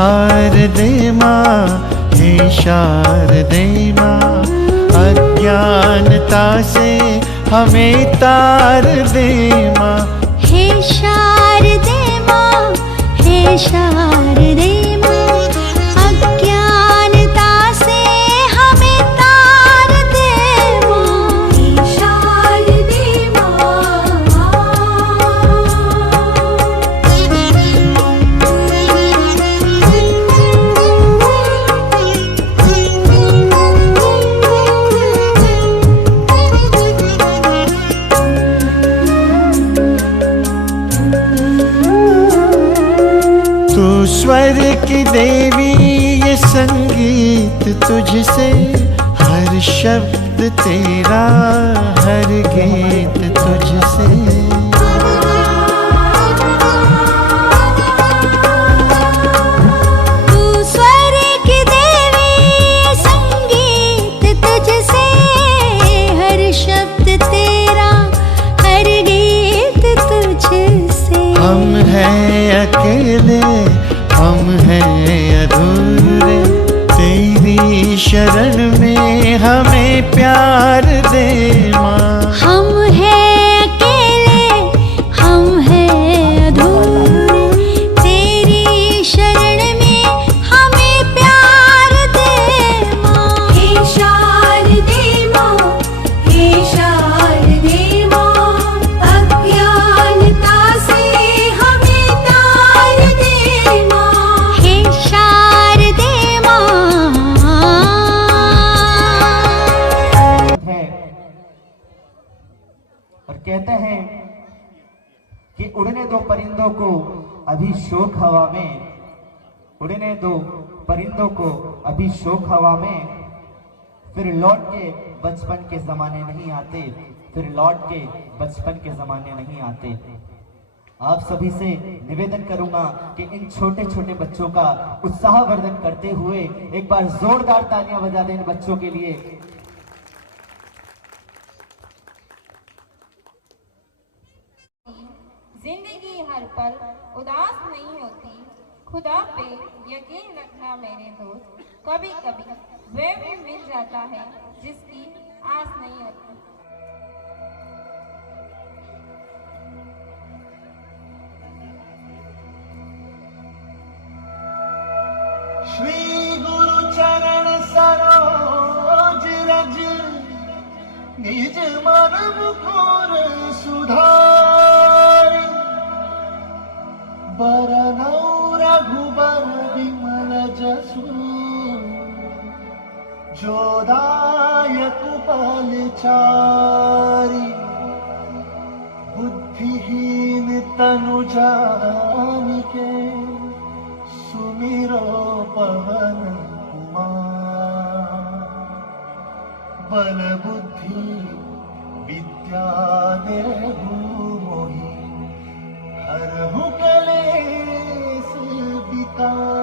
शारदे माँ, हे शारदे माँ, अज्ञानता से हमें तार दे माँ। हे शारदे माँ, हे शारदे माँ, अज्ञानता से हमें तार दे माँ। हे शारदे तू स्वर की देवी, ये संगीत तुझसे, हर शब्द तेरा, हर गीत तुझसे। तू स्वर की देवी, संगीत तुझसे, हर शब्द तेरा, हर गीत तुझसे। हम हैं अकेले, हम हैं अधूरे, तेरी शरण में हमें प्यार दे माँ। हम हैं अकेले, हम हैं अधूरे, तेरी शरण में हमें प्यार दे माँ। हे शारदे माँ, हे शारदे माँ, अज्ञानता से हमें तार दे माँ। हे शारदे माँ। है और कहते हैं कि उड़ने दो परिंदों को अभी शोक हवा में, उड़ने दो परिंदों को अभी शोक हवा में, फिर लौट के बचपन के जमाने नहीं आते, फिर लौट के बचपन के जमाने नहीं आते। आप सभी से निवेदन करूंगा कि इन छोटे छोटे बच्चों का उत्साहवर्धन करते हुए एक बार जोरदार तालियां बजा दें इन बच्चों के लिए। जिंदगी हर पल उदास नहीं होती, खुदा पे यकीन रखना मेरे दोस्त, कभी कभी वह भी मिल जाता है जिसकी आस नहीं होती। श्री गुरु चरण सरोज रज, निज मन मुकुर सुधार, बरनौ रघुबर विमल जसु, जो दायक पलचारी, बुद्धिहीन तनु जानिके, सुमिरो पवन कुमार। बल बुद्धि विद्या देहु मोहि, हरहु कलेस विकार।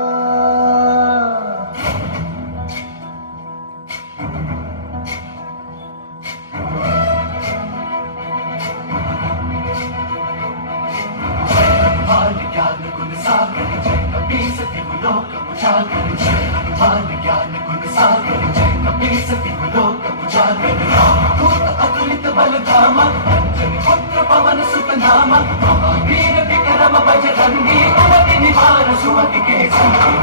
ज्ञान गुण सागर जय कपीस तिहु लोक उजागर, ज्ञान ज्ञान गुण सागर जय कपीस तिहु लोक उजागर। रामदूत अतुलित बल धामा, अंजनी पुत्र पवन सुत नामा, महावीर विक्रम बजरंगी, कुमति निवार सुमति के संगी।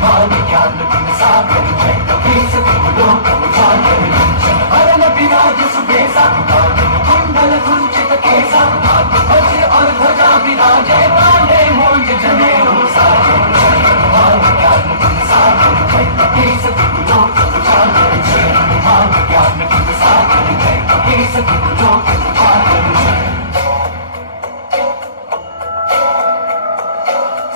ज्ञान ज्ञान गुण सागर जय कपीस तिहु लोक उजागर, हरण विराज सुबेसा, कुंडल कुंचित केसा, वज्र और ध्वजा विराजे, पांडे मूंज जनेऊ साजे। ज्ञान ज्ञान गुण सागर जय कपीस तिहु लोक उजागर, ज्ञान ज्ञान गुण सागर जय कपीस तिहु लोक उजागर।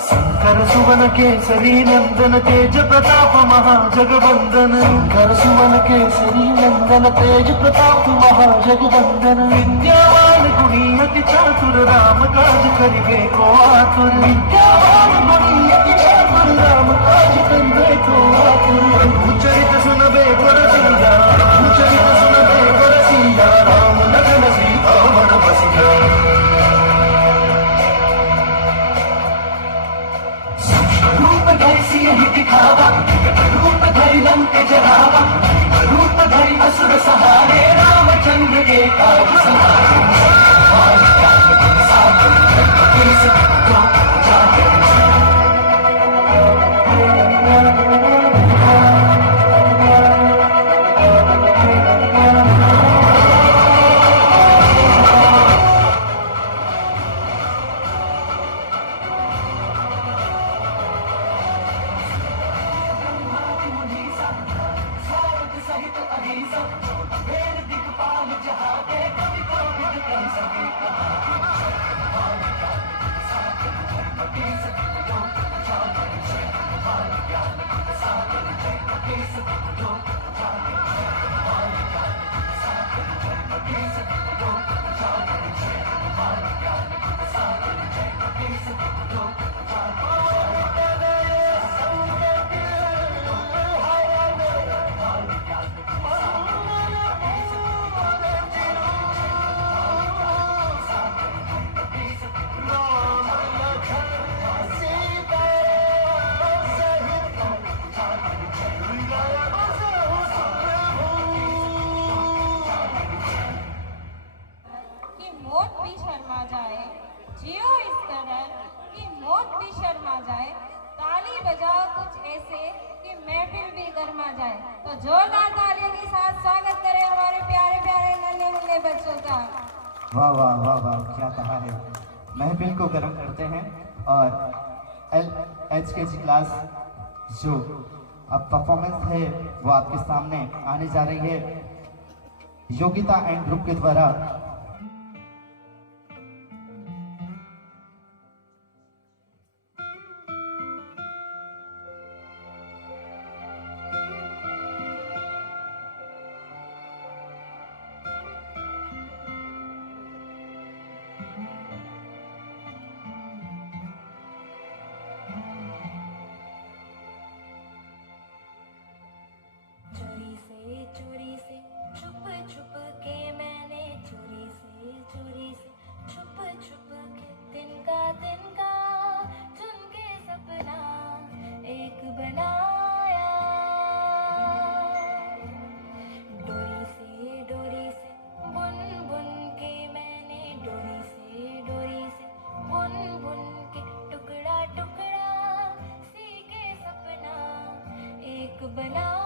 शंकर सुवन केसरी नंदन, तेज प्रताप महाजगवंदन, शंकर सुवन केसरी नंदन, तेज प्रताप महाजगवंदन। विद्यावान गुणी अति चातुर, राम काज करिबे को आतुर, विद्यावान गुणी अति चातुर, राम काज करिबे को आतुर। उच्चरित सुनबे गुर सिया, उच्चरित सुनबे गुर सिया, राम लगन सीता मन बसिया। रूप जैसे हरि असुर सहारे रामचंद्र के काज सवारे मान ज्ञान गुण सागर जय कपीस तिहु लोक उजागर जय। कि मौत भी शर्मा जाए, जियो इस कदर कि मौत भी शर्मा जाए, ताली बजाओ कुछ ऐसे कि महफिल भी गर्मा जाए। तो जोरदार तालियों के साथ स्वागत करें हमारे प्यारे प्यारे नन्हे मुन्ने बच्चों का। वाह वाह वाह वाह, क्या कहा है। महफिल को गर्म करते हैं और LHKG क्लास जो अब परफॉर्मेंस है वो आपके सामने आने जा रही है योगिता एंड ग्रुप के द्वारा। चोरी से छुप छुप के मैंने चोरी से छुप छुप के तिनका चुन के सपना एक बनाया। डोरी से बुन बुन के मैंने डोरी से बुन बुन के टुकड़ा टुकड़ा सी के सपना एक बनाया।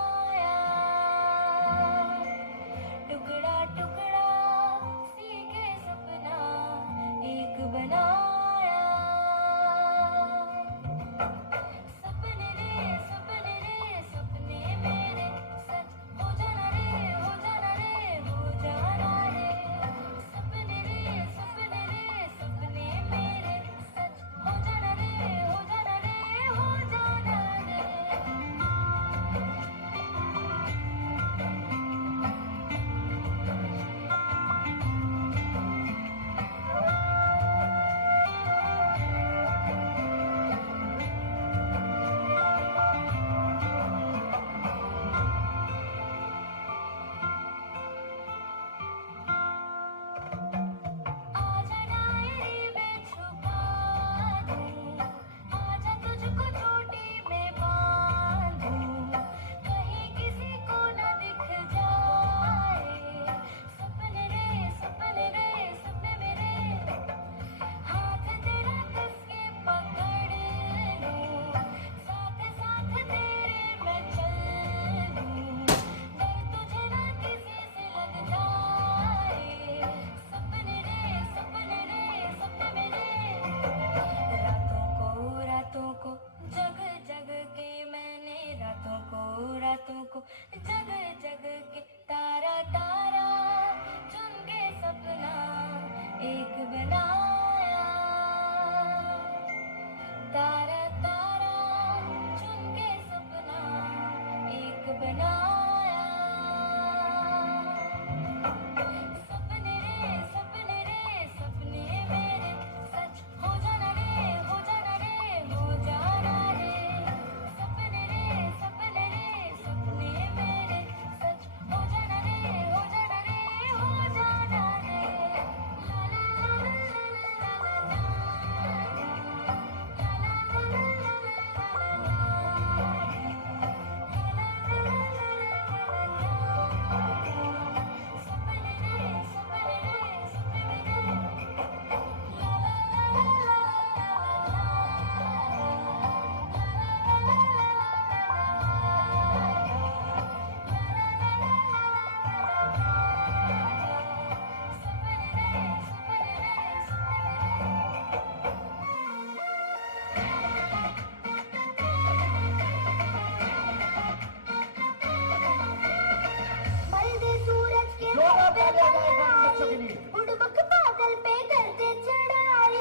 तालियां बजाएं इन बच्चों के लिए। बुड़बक बादल पे करते चढ़ाई,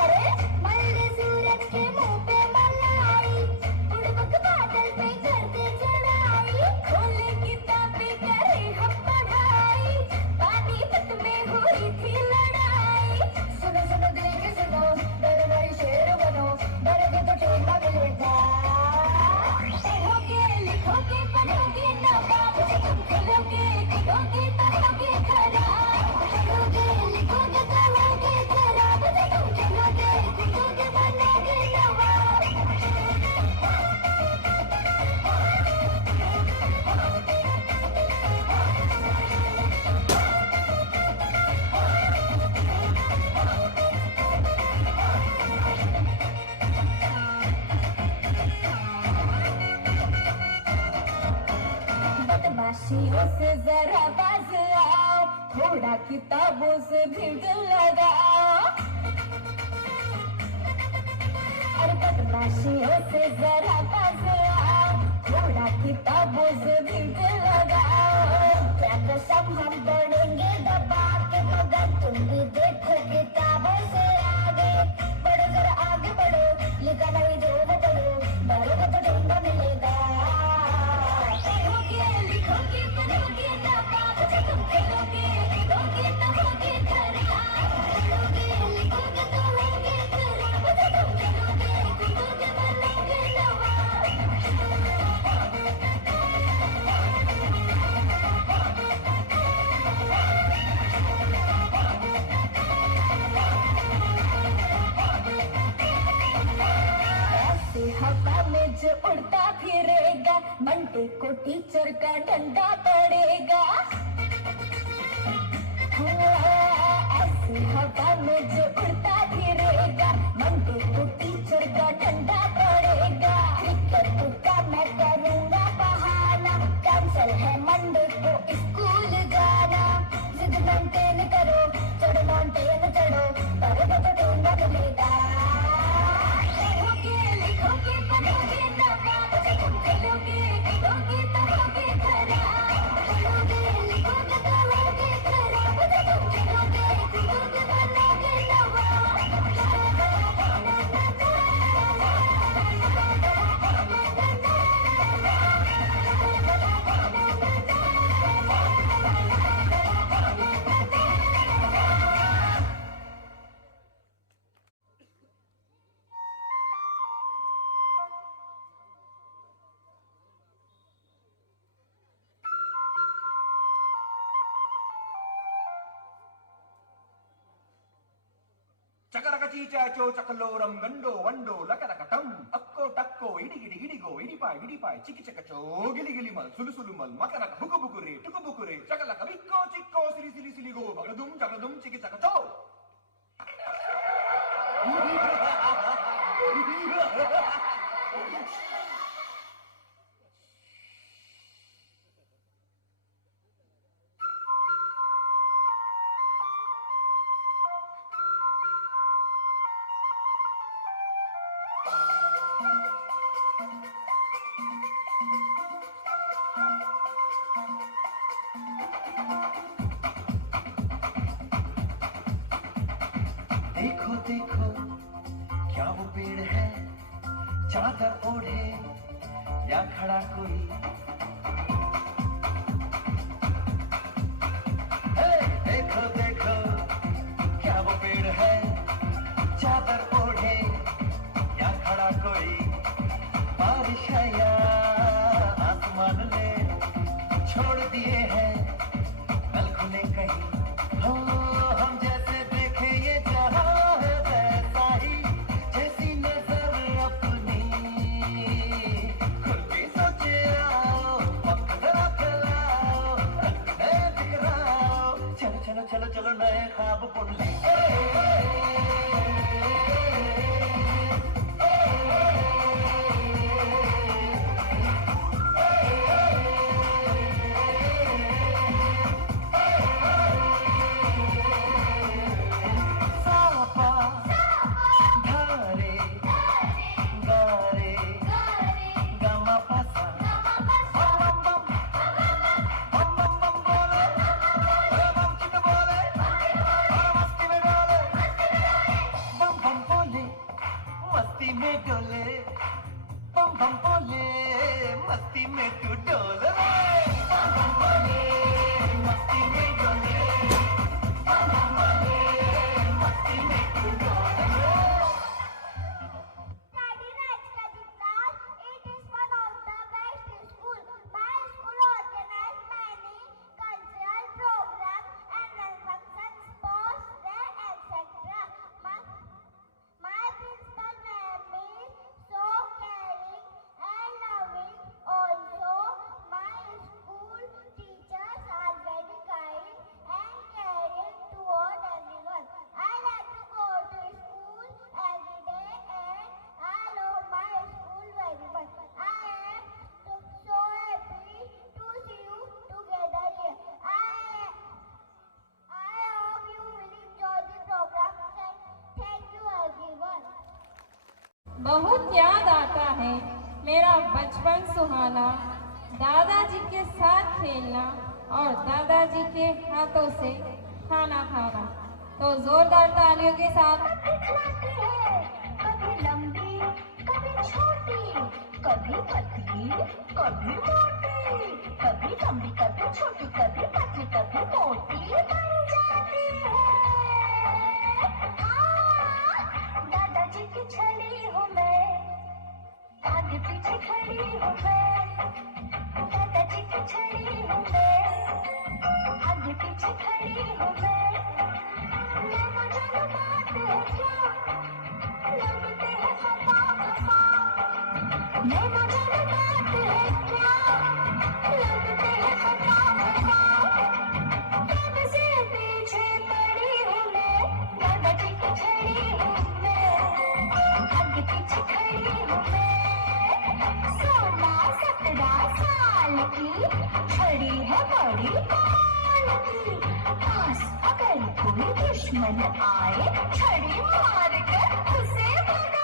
अरे मल्ले सूरज के मुंह पे मलाई, बुड़बक बादल पे करते चढ़ाई, खोले किताबें करे हम पढ़ाई, पानीपत में हुई थी लड़ाई। सुनो सुनो दिल के सुनो, डर बड़ी शेर बनो, डरोगे तो ठेला मिलेगा। पढ़ोगे लिखोगे बनोगे नवाब, तुम खेलोगे कूदोगे तो होगे खराब। पढ़ोगे लिखोगे तो होगे खराब, तुम खेलोगे कूदोगे बनोगे नवाब। बदमाशियों से जरा बाज आओ, थोड़ा किताबों से भीड़ लगाओ। अरे बदमाशियों से जरा बाज आओ, थोड़ा किताबों से भीड़ लगाओ। क्या कसम हम बढ़ेंगे दबा के, मगर तुम भी देखो किताबों से आगे बढ़ो, जरा आगे बढ़ो, लिखा नहीं जो वो पढ़ो, डरोगे तो ठेंगा मिलेगा। पढ़ोगे लिखोगे बनोगे नवाब, तुम खेलोगे कूदोगे तो होगे खराब। पढ़ोगे लिखोगे तो होगे खराब, तुम खेलोगे कूदोगे बनोगे नवाब। ऐसे हवा में जो उड़ता फिरेगा, मंटे को टीचर का डंडा पड़ेगा। ऐसे हवा में जो उड़ता फिरेगा, मंटे को टीचर का डंडा पड़ेगा। क्रिकेट का मैं करूंगा बहाना, कैंसल है मंडे को स्कूल जाना। जिद मेंटेन करो, चढ़ो माउंटेन चढ़ो, करोगे तो ठेंगा मिलेगा। पढ़ोगे लिखोगे बनोगे नवाब, तुम खेलोगे कूदोगे तो होगे खराब। पढ़ोगे लिखोगे तो होगे खराब, तुम खेलोगे कूदोगे बनोगे नवाब। చకరకచీ చాచో చకలోరం గండో వండో లకరకటం అక్కో టక్కో ఇడిగిడి ఇడిగో ఇడిపాయ్ ఇడిపాయ్ చికి చకచో గిలిగిలి మల్ సులుసులు మల్ మకరక బుకుబుకురే టుకుబుకురే చకలక బిక్కో చిక్కో సిలి సిలి సిలిగో బగదుం జగదుం చికి చకచో देखो देखो क्या वो पेड़ है, चादर ओढ़े या खड़ा कोई। हे, देखो देखो क्या वो पेड़ है, चादर ओढ़े या खड़ा कोई। बारिश है या आसमान ने छोड़ दिए हैं कल खुले कहीं। हो हम जैसे देखे ये जहां है वैसा ही, जैसी नजर अपनी खुल के सोचे आओ, वक्त जरा फैलाओ, रंग नए बिखराओ। चलो चलो चलो चलो नए ख्वाब बुन ले। बहुत याद आता है मेरा बचपन सुहाना, दादाजी के साथ खेलना और दादाजी के हाथों से खाना खाना। तो जोरदार तालियों के साथ कभी लंबी कभी छोटी, कभी पतली कभी मोटी, कभी लंबी कभी छोटी, कभी पतली कभी मोटी बन जाती है। दादाजी की छड़ी हूँ मैं, आगे पीछे खड़ी हूँ मैं। दादाजी की छड़ी हूँ मैं, आगे पीछे खड़ी हूँ मैं। लेना जाना बात है क्या, लगते हैं खफा खफा। लेना जाना बात है क्या, लगते हैं खफा खफा। कब से पीछे पड़ी हूँ मैं, दादाजी की छड़ी हूँ मैं, आगे पीछे खड़ी हूँ मैं। 16-17 साल की छड़ी है बड़ी कमाल की। पास अगर कोई दुश्मन आए, छड़ी मार कर उसे भगाए।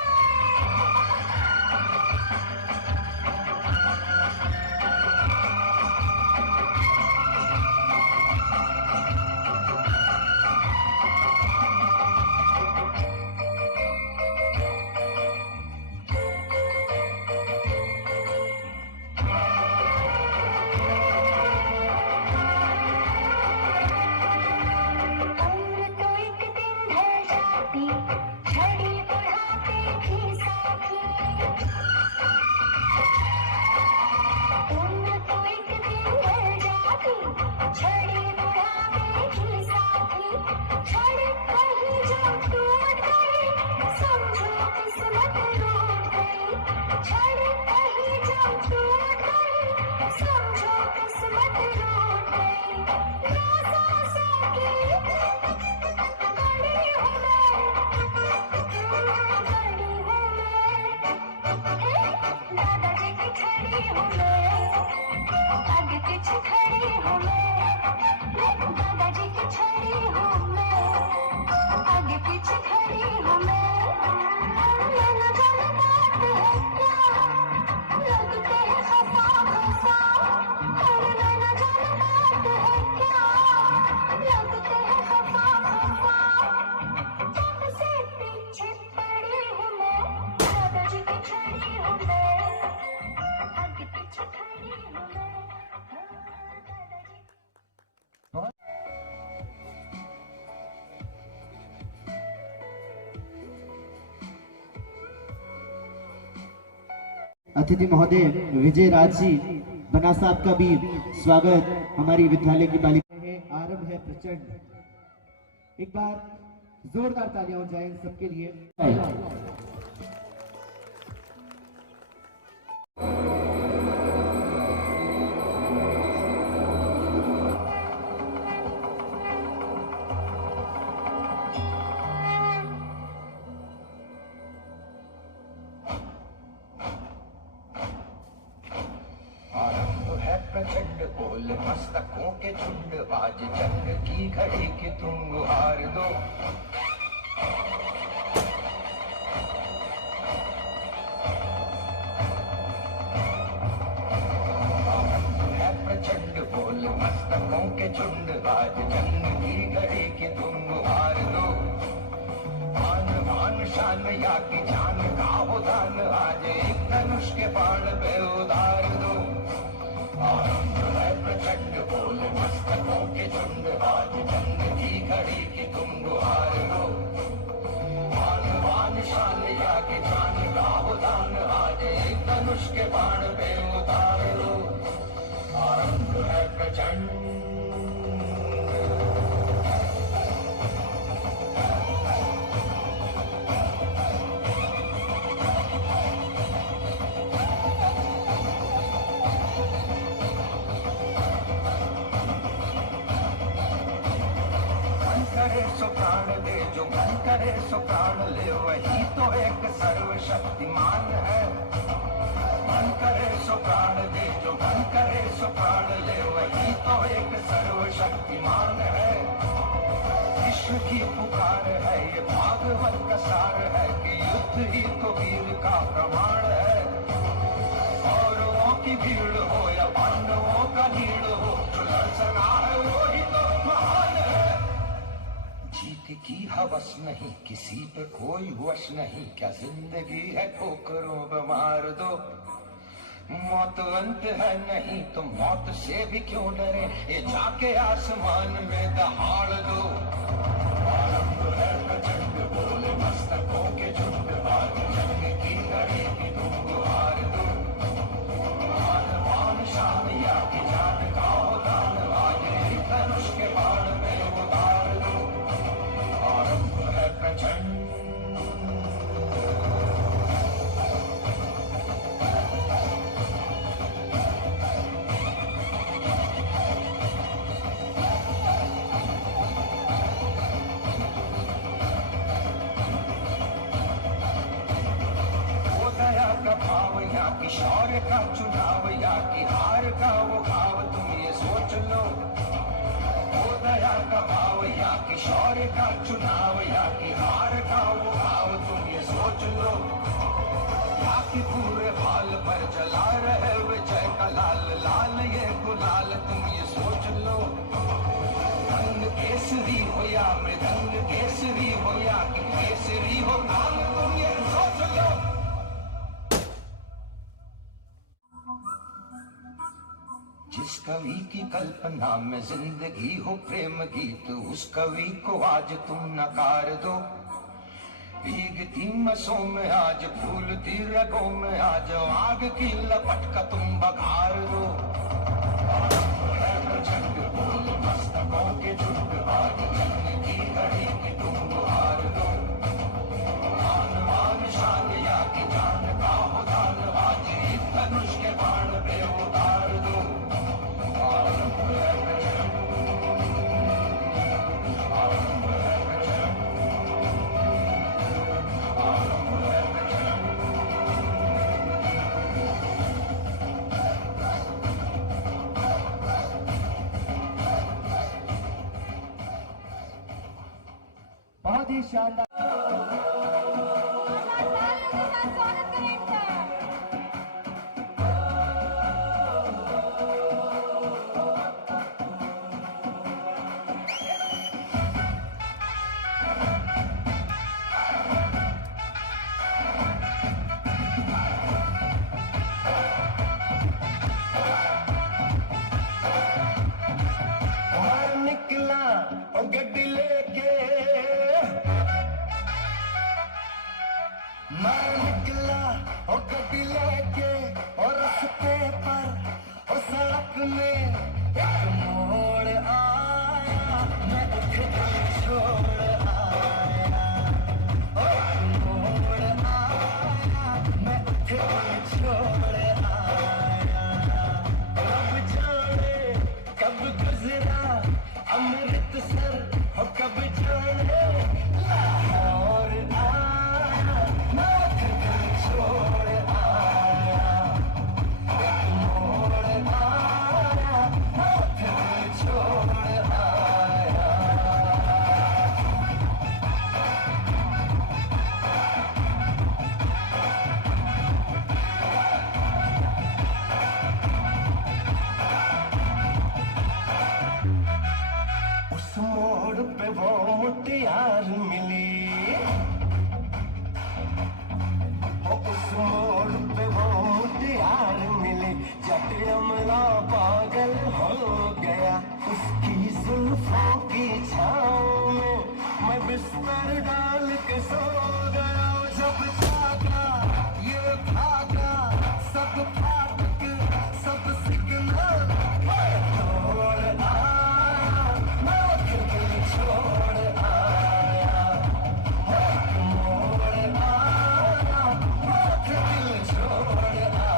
उम्र तो एक दिन ढल जाती, छड़ी बुढ़ापे की साथी। उम्र तो एक दिन ढल जाती, छड़ी बुढ़ापे की साथी। छड़ी कहीं जो टूट गई, समझो किस्मत रूठ गई। छड़ी कहीं जो टूट गई, समझो किस्मत रूठ गई। रोज़ों की बड़ी हूँ मैं, बड़ी हूँ मैं। दादाजी की छड़ी हूँ मैं, आगे पीछे खड़ी हूँ मैं। दादाजी की छड़ी हूँ मैं, आगे पीछे खड़ी हूँ मैं। लेना जाना बात है क्या, लगते हैं खफा खफा। लेना जाना बात है क्या, लगते हैं खफा खफा। कब से पीछे पड़ी हूँ मैं, दादाजी की छड़ी हूँ मैं, आगे पीछे खड़ी हूँ मैं। दादाजी अतिथि महोदय विजय राज जी बना साहब का भी स्वागत हमारी विद्यालय की बालिका है। आरंभ है प्रचंड। एक बार जोरदार तालियां हो जाए इन सबके लिए। आरंभ है प्रचंड बोल मस्तकों के झुंड, आज जंग की घड़ी की तुम गुहार दो। आरंभ है प्रचंड बोल मस्तकों के झुंड, आज जंग की घड़ी की तुम गुहार दो। मान मान शान या की जान का हो दान, आज एक धनुष के बाण पे उतार दो। आरंभ है प्रचंड बोल मस्तकों के झुंड, आज जंग की घड़ी की तुम गुहार दो। मान मान शान या की जान का हो दान, आज एक धनुष के बाण पे उतार दो। आरंभ है प्रचंड। करे सो प्राण दे, जो मन करे सो प्राण ले, वही तो एक सर्वशक्तिमान है। मन करे सो प्राण दे, जो मन करे सो प्राण ले, वही तो एक सर्वशक्तिमान है। कृष्ण की पुकार है, ये भागवत का सार है कि युद्ध ही तो वीर का प्रमाण है। कौरवों की भीड़ हो या पांडवों का नीड़ हो, जो लड़ सका है वो ही तो महान है। जीत की हवस नहीं, किसी पे कोई वश नहीं, क्या जिंदगी है ठोकरों पे मार दो। मौत अंत है नहीं तो मौत से भी क्यों डरे, ये जाके आसमान में दहाड़ दो। आरंभ है प्रचंड बोले मस्तकों के झुंड, आज जंग की घड़ी की तुम गुहार दो। मान मान शान या की जान का हो दान, आज ही धनुष के बाण में उतार दो। आरंभ है प्रचंड भाव या कि शौर्य का चुनाव या कि हार का वो भाव, तुम ये सोच लो। वो दया का भाव या कि शौर्य का चुनाव या कि हार का वो भाव, तुम ये सोच लो। या कि पूरे बाल पर जला रहे विजय का लाल लाल ये गुलाल, तुम ये सोच लो। रंग केसरी हो या मृदंग केसरी हो या कि केसरी हो नाम, तुम ये सोच लो। जिस कवि की कल्पना में जिंदगी हो प्रेम गीत, उस कवि को आज तुम नकार दो। भीगती मसों में आज फूलती रगों में आज आग की लपट का तुम बघार दो। आरंभ है प्रचंड बोल मस्तकों के झुंड, आज जंग की घड़ी की तुम गुहार दो। मान मान शान या की जान का हो दान, आज ही धनुष के बाण पे उतार दो। आरंभ है प्रचंड, आरंभ है प्रचंड, आरंभ है प्रचंड। बहुत ही शानदार। स्वागत करें इनका। निकला और गड्डी लेके, मैं निकला और गड्डी लेके, और रास्ते पर और सड़क में एक मोड़ आया, मैं उठ के छोड़ आया। और एक मोड़ आया, मैं उठ के छोड़ आया। कब जाने कब गुजरा अमृतसर, हो कब जाने लाहौर आया, मैं उठ के छोड़ आया। एक मोड़ आया, मैं उठ के छोड़ आया। उस मोड़ पे वो मुटियार मिली, उस मोड़ पे वो मुटियार मिली, जट अमला पागल हो गया। उसकी जुल्फों की छाँव में मैं बिस्तर डाल के सो गया। जब जागा ये भागा सब फाटक सब सिग्नल, मैं तोड़ आया, मैं उठ के छोड़ आया। एक मोड़ आया, मैं उठ के छोड़ आया।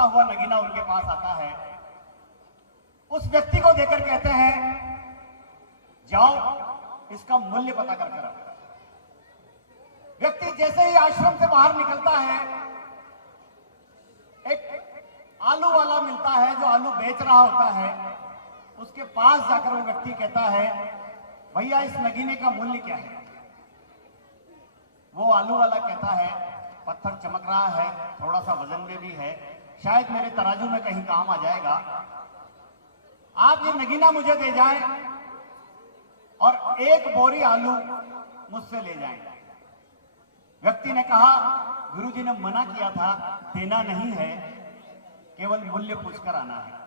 चमकता हुआ नगीना उनके पास आता है। उस व्यक्ति को देकर कहते हैं, जाओ इसका मूल्य पता कर कर आओ। व्यक्ति जैसे ही आश्रम से बाहर निकलता है, एक आलू वाला मिलता है जो आलू बेच रहा होता है। उसके पास जाकर वो व्यक्ति कहता है, भैया इस नगीने का मूल्य क्या है? वो आलू वाला कहता है, पत्थर चमक रहा है, थोड़ा सा वजन में भी है, शायद मेरे तराजू में कहीं काम आ जाएगा। आप ये नगीना मुझे दे जाएं और एक बोरी आलू मुझसे ले जाएं। व्यक्ति ने कहा, गुरुजी ने मना किया था, देना नहीं है, केवल मूल्य पूछकर आना है।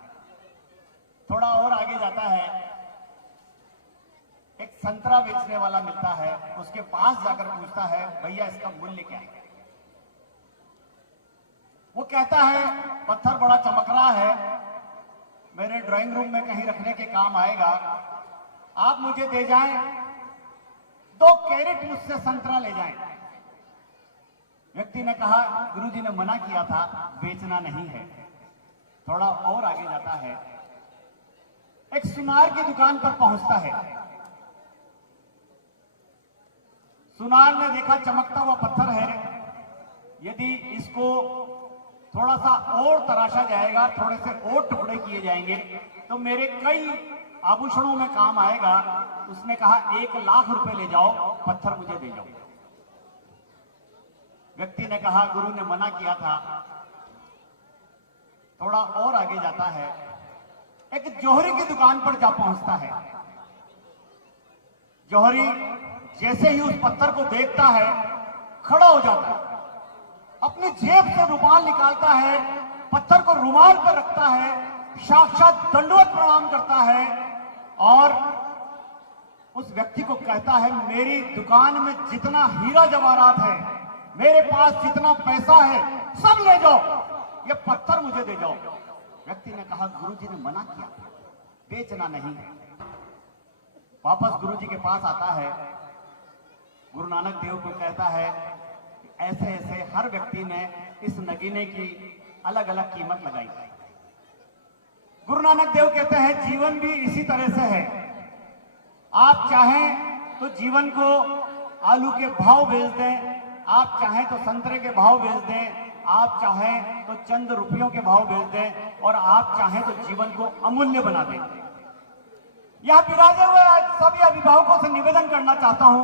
थोड़ा और आगे जाता है, एक संतरा बेचने वाला मिलता है। उसके पास जाकर पूछता है, भैया इसका मूल्य क्या है? वो कहता है, पत्थर बड़ा चमक रहा है, मेरे ड्राइंग रूम में कहीं रखने के काम आएगा, आप मुझे दे जाएं, 2 कैरेट मुझसे संतरा ले जाएं। व्यक्ति ने कहा, गुरुजी ने मना किया था, बेचना नहीं है। थोड़ा और आगे जाता है, एक सुनार की दुकान पर पहुंचता है। सुनार ने देखा चमकता हुआ पत्थर है, यदि इसको थोड़ा सा और तराशा जाएगा, थोड़े से और टुकड़े किए जाएंगे तो मेरे कई आभूषणों में काम आएगा। उसने कहा, 1 लाख रुपए ले जाओ, पत्थर मुझे दे जाओ। व्यक्ति ने कहा, गुरु ने मना किया था। थोड़ा और आगे जाता है, एक जौहरी की दुकान पर जा पहुंचता है। जौहरी जैसे ही उस पत्थर को देखता है, खड़ा हो जाता है, अपनी जेब से रुमाल निकालता है, पत्थर को रुमाल पर रखता है, साक्षात दंडवत प्रणाम करता है और उस व्यक्ति को कहता है, मेरी दुकान में जितना हीरा जवाहरात है, मेरे पास जितना पैसा है, सब ले जाओ, ये पत्थर मुझे दे जाओ। व्यक्ति ने कहा, गुरुजी ने मना किया, बेचना नहीं है। वापस गुरुजी के पास आता है, गुरु नानक देव को कहता है, ऐसे ऐसे हर व्यक्ति ने इस नगीने की अलग अलग कीमत लगाई। गुरु नानक देव कहते हैं, जीवन भी इसी तरह से है। आप चाहें तो जीवन को आलू के भाव बेच दें, आप चाहें तो संतरे के भाव बेच दें, आप चाहें तो चंद रुपयों के भाव बेच दें, और आप चाहें तो जीवन को अमूल्य बना दें। यहां विराजे हुए सभी अभिभावकों से निवेदन करना चाहता हूं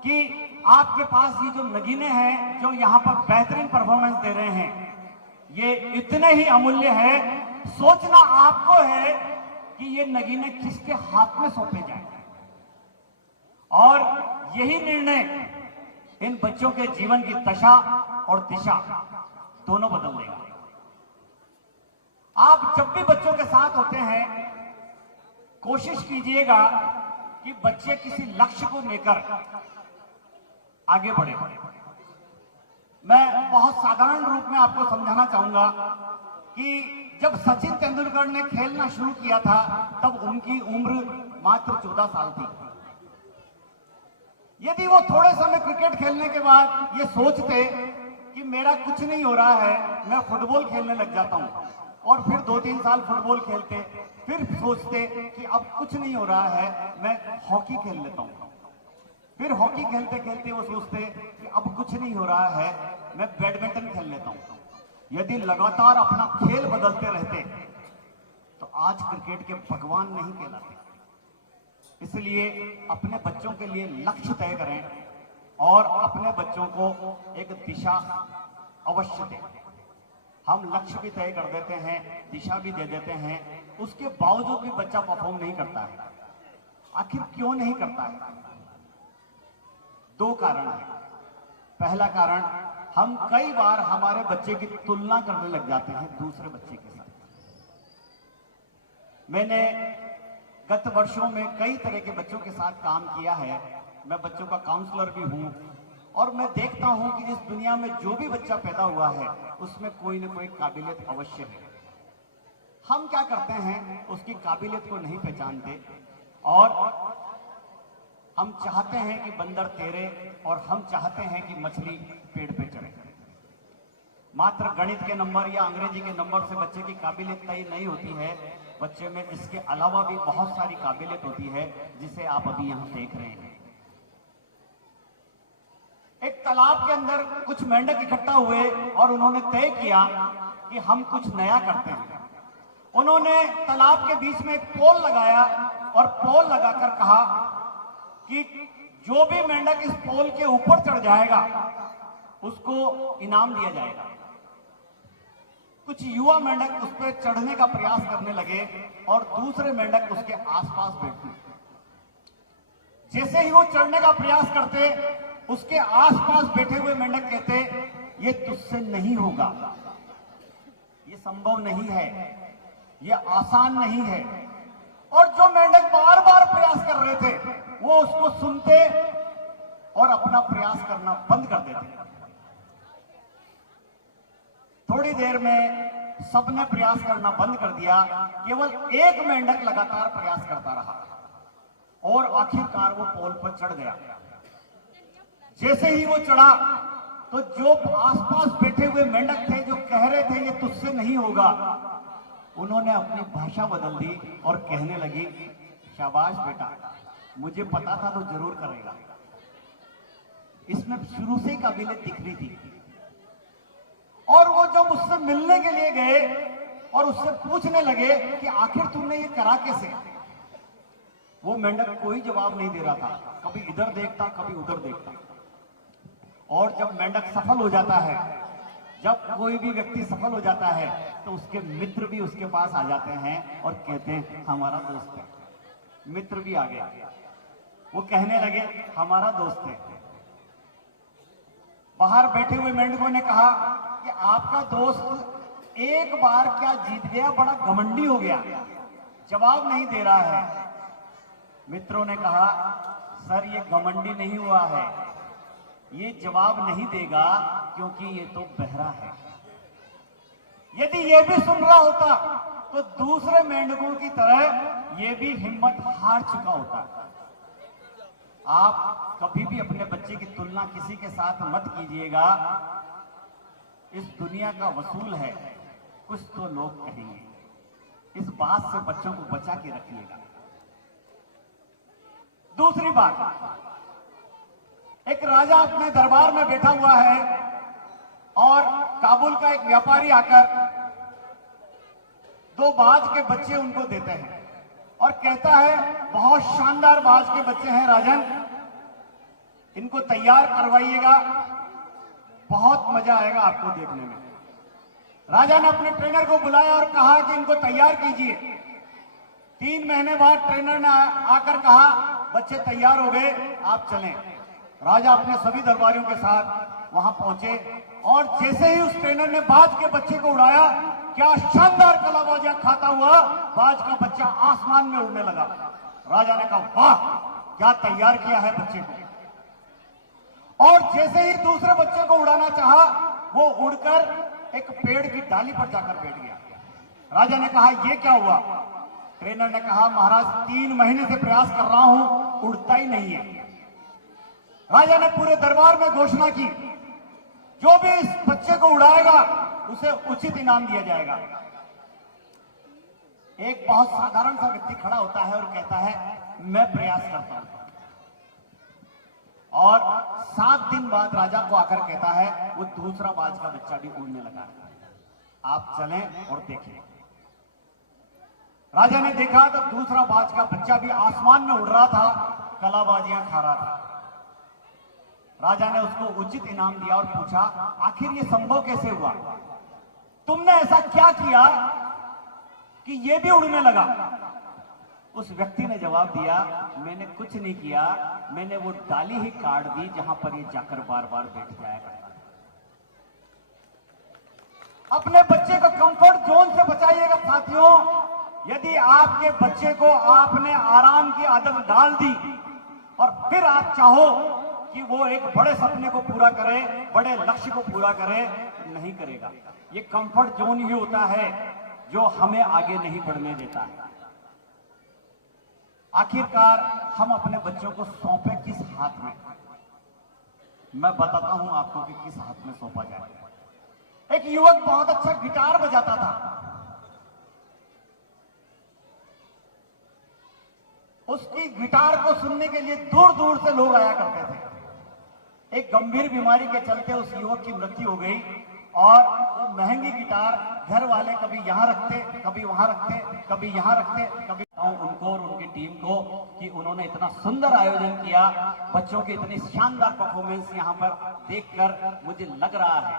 कि आपके पास ये जो नगीने हैं, जो यहाँ पर बेहतरीन परफॉर्मेंस दे रहे हैं, ये इतने ही अमूल्य है। सोचना आपको है कि ये नगीने किसके हाथ में सौंपे जाएं, और यही निर्णय इन बच्चों के जीवन की दशा और दिशा दोनों बदल देगा। आप जब भी बच्चों के साथ होते हैं, कोशिश कीजिएगा कि बच्चे किसी लक्ष्य को लेकर आगे बढ़े। मैं बहुत साधारण रूप में आपको समझाना चाहूंगा कि जब सचिन तेंदुलकर ने खेलना शुरू किया था, तब उनकी उम्र मात्र 14 साल थी। यदि वो थोड़े समय क्रिकेट खेलने के बाद ये सोचते कि मेरा कुछ नहीं हो रहा है, मैं फुटबॉल खेलने लग जाता हूं, और फिर 2-3 साल फुटबॉल खेलते, फिर सोचते कि अब कुछ नहीं हो रहा है, मैं हॉकी खेल लेता हूं, फिर हॉकी खेलते खेलते वो सोचते कि अब कुछ नहीं हो रहा है, मैं बैडमिंटन खेल लेता हूं। यदि लगातार अपना खेल बदलते रहते तो आज क्रिकेट के भगवान नहीं कहलाते। इसलिए अपने बच्चों के लिए लक्ष्य तय करें और अपने बच्चों को एक दिशा अवश्य दें। हम लक्ष्य भी तय कर देते हैं, दिशा भी दे देते हैं, उसके बावजूद भी बच्चा परफॉर्म नहीं करता है। आखिर क्यों नहीं करता है? 2 कारण है। पहला कारण, हम कई बार हमारे बच्चे की तुलना करने लग जाते हैं दूसरे बच्चे के साथ। मैंने गत वर्षों में कई तरह के बच्चों के साथ काम किया है। मैं बच्चों का काउंसलर भी हूं, और मैं देखता हूं कि इस दुनिया में जो भी बच्चा पैदा हुआ है, उसमें कोई न कोई काबिलियत अवश्य है। हम क्या करते हैं, उसकी काबिलियत को नहीं पहचानते, और हम चाहते हैं कि बंदर तैरे, और हम चाहते हैं कि मछली पेड़ पे चढ़े। मात्र गणित के नंबर या अंग्रेजी के नंबर से बच्चे की काबिलियत तय नहीं होती है। बच्चे में इसके अलावा भी बहुत सारी काबिलियत होती है, जिसे आप अभी यहां देख रहे हैं। एक तालाब के अंदर कुछ मेंढक इकट्ठा हुए और उन्होंने तय किया कि हम कुछ नया करते हैं। उन्होंने तालाब के बीच में एक पोल लगाया और पोल लगाकर कहा कि जो भी मेंढक इस पोल के ऊपर चढ़ जाएगा उसको इनाम दिया जाएगा। कुछ युवा मेंढक उस पर चढ़ने का प्रयास करने लगे और दूसरे मेंढक उसके आसपास बैठे। जैसे ही वो चढ़ने का प्रयास करते, उसके आसपास बैठे हुए मेंढक कहते, ये तुझसे नहीं होगा, ये संभव नहीं है, ये आसान नहीं है। और जो मेंढक बार बार प्रयास कर रहे थे, वो उसको सुनते और अपना प्रयास करना बंद कर देते। थोड़ी देर में सबने प्रयास करना बंद कर दिया, केवल एक मेंढक लगातार प्रयास करता रहा और आखिरकार वो पोल पर चढ़ गया। जैसे ही वो चढ़ा तो जो आसपास बैठे हुए मेंढक थे, जो कह रहे थे ये तुझसे नहीं होगा, उन्होंने अपनी भाषा बदल दी और कहने लगी, शाबाश बेटा, मुझे पता था तो जरूर करेगा। इसमें शुरू से ही काबिलियत दिख रही थी। और वो जब उससे मिलने के लिए गए और उससे पूछने लगे कि आखिर तुमने ये करा कैसे, वो मेंढक कोई जवाब नहीं दे रहा था। कभी इधर देखता, कभी उधर देखता। और जब मेंढक सफल हो जाता है, जब कोई भी व्यक्ति सफल हो जाता है, तो उसके मित्र भी उसके पास आ जाते हैं और कहते हैं हमारा दोस्त है। मित्र भी आ गया, वो कहने लगे हमारा दोस्त है। बाहर बैठे हुए मेंढकों ने कहा कि आपका दोस्त एक बार क्या जीत गया, बड़ा घमंडी हो गया, जवाब नहीं दे रहा है। मित्रों ने कहा, सर ये घमंडी नहीं हुआ है, ये जवाब नहीं देगा क्योंकि ये तो बहरा है। यदि ये भी सुन रहा होता तो दूसरे मेंढकों की तरह ये भी हिम्मत हार चुका होता। आप कभी भी अपने बच्चे की तुलना किसी के साथ मत कीजिएगा। इस दुनिया का वसूल है, कुछ तो लोग कहेंगे। इस बात से बच्चों को बचा के रखिएगा। दूसरी बात, एक राजा अपने दरबार में बैठा हुआ है और काबुल का एक व्यापारी आकर 2 बाज के बच्चे उनको देते हैं और कहता है, बहुत शानदार बाज के बच्चे हैं राजन, इनको तैयार करवाइएगा, बहुत मजा आएगा आपको देखने में। राजा ने अपने ट्रेनर को बुलाया और कहा कि इनको तैयार कीजिए। 3 महीने बाद ट्रेनर ने आकर कहा, बच्चे तैयार हो गए, आप चलें। राजा अपने सभी दरबारियों के साथ वहां पहुंचे और जैसे ही उस ट्रेनर ने बाज के बच्चे को उड़ाया, क्या शानदार कलाबाजियां खाता हुआ बाज का बच्चा आसमान में उड़ने लगा। राजा ने कहा, वाह, क्या तैयार किया है बच्चे को। और जैसे ही दूसरे बच्चे को उड़ाना चाहा, वो उड़कर एक पेड़ की डाली पर जाकर बैठ गया। राजा ने कहा, यह क्या हुआ। ट्रेनर ने कहा, महाराज 3 महीने से प्रयास कर रहा हूं, उड़ता ही नहीं है। राजा ने पूरे दरबार में घोषणा की, जो भी इस बच्चे को उड़ाएगा उसे उचित इनाम दिया जाएगा। एक बहुत साधारण सा व्यक्ति खड़ा होता है और कहता है, मैं प्रयास करता हूं। और 7 दिन बाद राजा को आकर कहता है, वो दूसरा बाज का बच्चा भी उड़ने लगा, आप चलें और देखें। राजा ने देखा तो दूसरा बाज का बच्चा भी आसमान में उड़ रहा था, कलाबाजियां खा रहा था। राजा ने उसको उचित इनाम दिया और पूछा, आखिर ये संभव कैसे हुआ, तुमने ऐसा क्या किया कि ये भी उड़ने लगा। उस व्यक्ति ने जवाब दिया, मैंने कुछ नहीं किया, मैंने वो डाली ही काट दी जहां पर ये जाकर बार बार बैठ जाया करता। अपने बच्चे को कंफर्ट जोन से बचाइएगा साथियों। यदि आपके बच्चे को आपने आराम की आदत डाल दी और फिर आप चाहो कि वो एक बड़े सपने को पूरा करे, बड़े लक्ष्य को पूरा करे, नहीं करेगा। ये कंफर्ट जोन ही होता है जो हमें आगे नहीं बढ़ने देता है। आखिरकार हम अपने बच्चों को सौंपे किस हाथ में, मैं बताता हूं आपको कि किस हाथ में सौंपा जाए। एक युवक बहुत अच्छा गिटार बजाता था। उसकी गिटार को सुनने के लिए दूर दूर से लोग आया करते थे। एक गंभीर बीमारी के चलते उस युवक की मृत्यु हो गई और वो महंगी गिटार घर वाले कभी यहां रखते, कभी वहां रखते, कभी यहां रखते, कभी उनको और उनकी टीम को कि उन्होंने इतना सुंदर आयोजन किया। बच्चों के इतनी शानदार परफॉर्मेंस यहां पर देखकर मुझे लग रहा है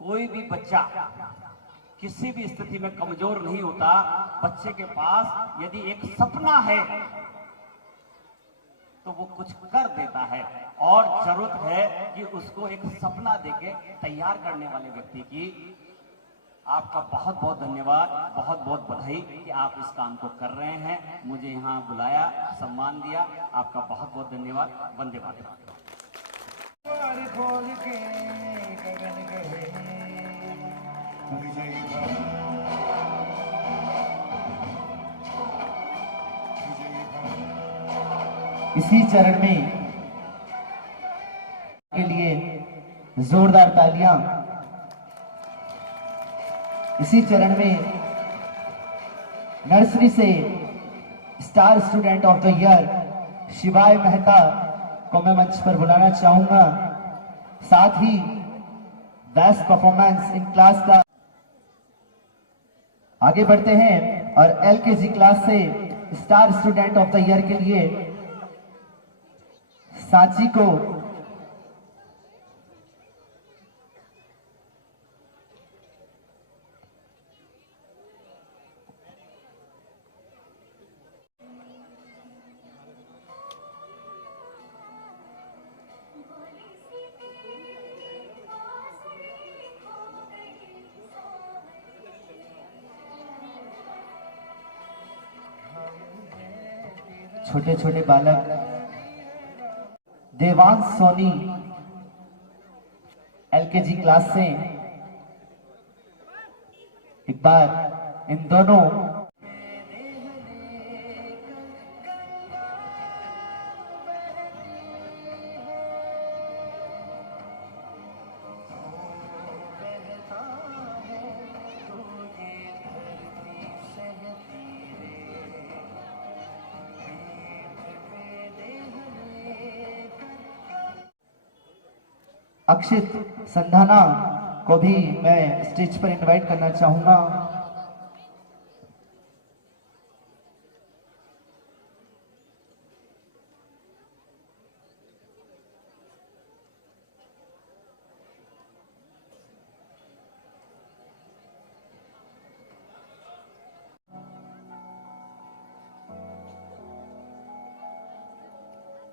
कोई भी बच्चा किसी भी स्थिति में कमजोर नहीं होता। बच्चे के पास यदि एक सपना है तो वो कुछ कर देता है और जरूरत है कि उसको एक सपना देके तैयार करने वाले व्यक्ति की। आपका बहुत बहुत धन्यवाद, बहुत बहुत बधाई कि आप इस काम को कर रहे हैं, मुझे यहाँ बुलाया, सम्मान दिया। आपका बहुत बहुत धन्यवाद। वंदे मातरम। द्वार खोल के गगन गए विजयी भव, विजयी भव। इसी चरण में के लिए जोरदार तालियां। इसी चरण में नर्सरी से star student of the year शिवाय मेहता को मैं मंच पर बुलाना चाहूंगा। साथ ही बेस्ट परफॉर्मेंस इन क्लास का आगे बढ़ते हैं और एलकेजी क्लास से star student of the year के लिए सांची को छोटे छोटे बालक देवांश सोनी एलकेजी क्लास से एक बार इन दोनों अक्षित संधाना को भी मैं स्टेज पर इनवाइट करना चाहूंगा।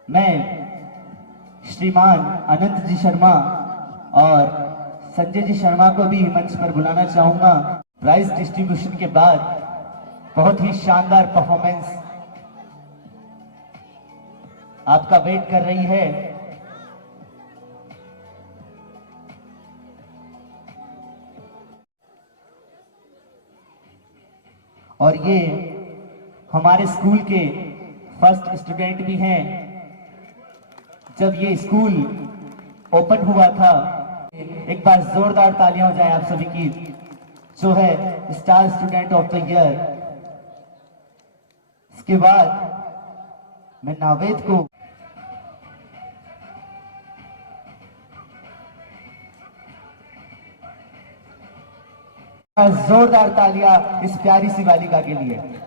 मैं श्रीमान अनंत जी शर्मा और संजय जी शर्मा को भी मंच पर बुलाना चाहूंगा। प्राइज डिस्ट्रीब्यूशन के बाद बहुत ही शानदार परफॉर्मेंस आपका वेट कर रही है। और ये हमारे स्कूल के फर्स्ट स्टूडेंट भी हैं। जब ये स्कूल ओपन हुआ था, एक बार जोरदार तालियां हो जाए आप सभी की, जो है star student of the year. इसके बाद मैं नावेद को जोरदार तालियां इस प्यारी सी बालिका के लिए।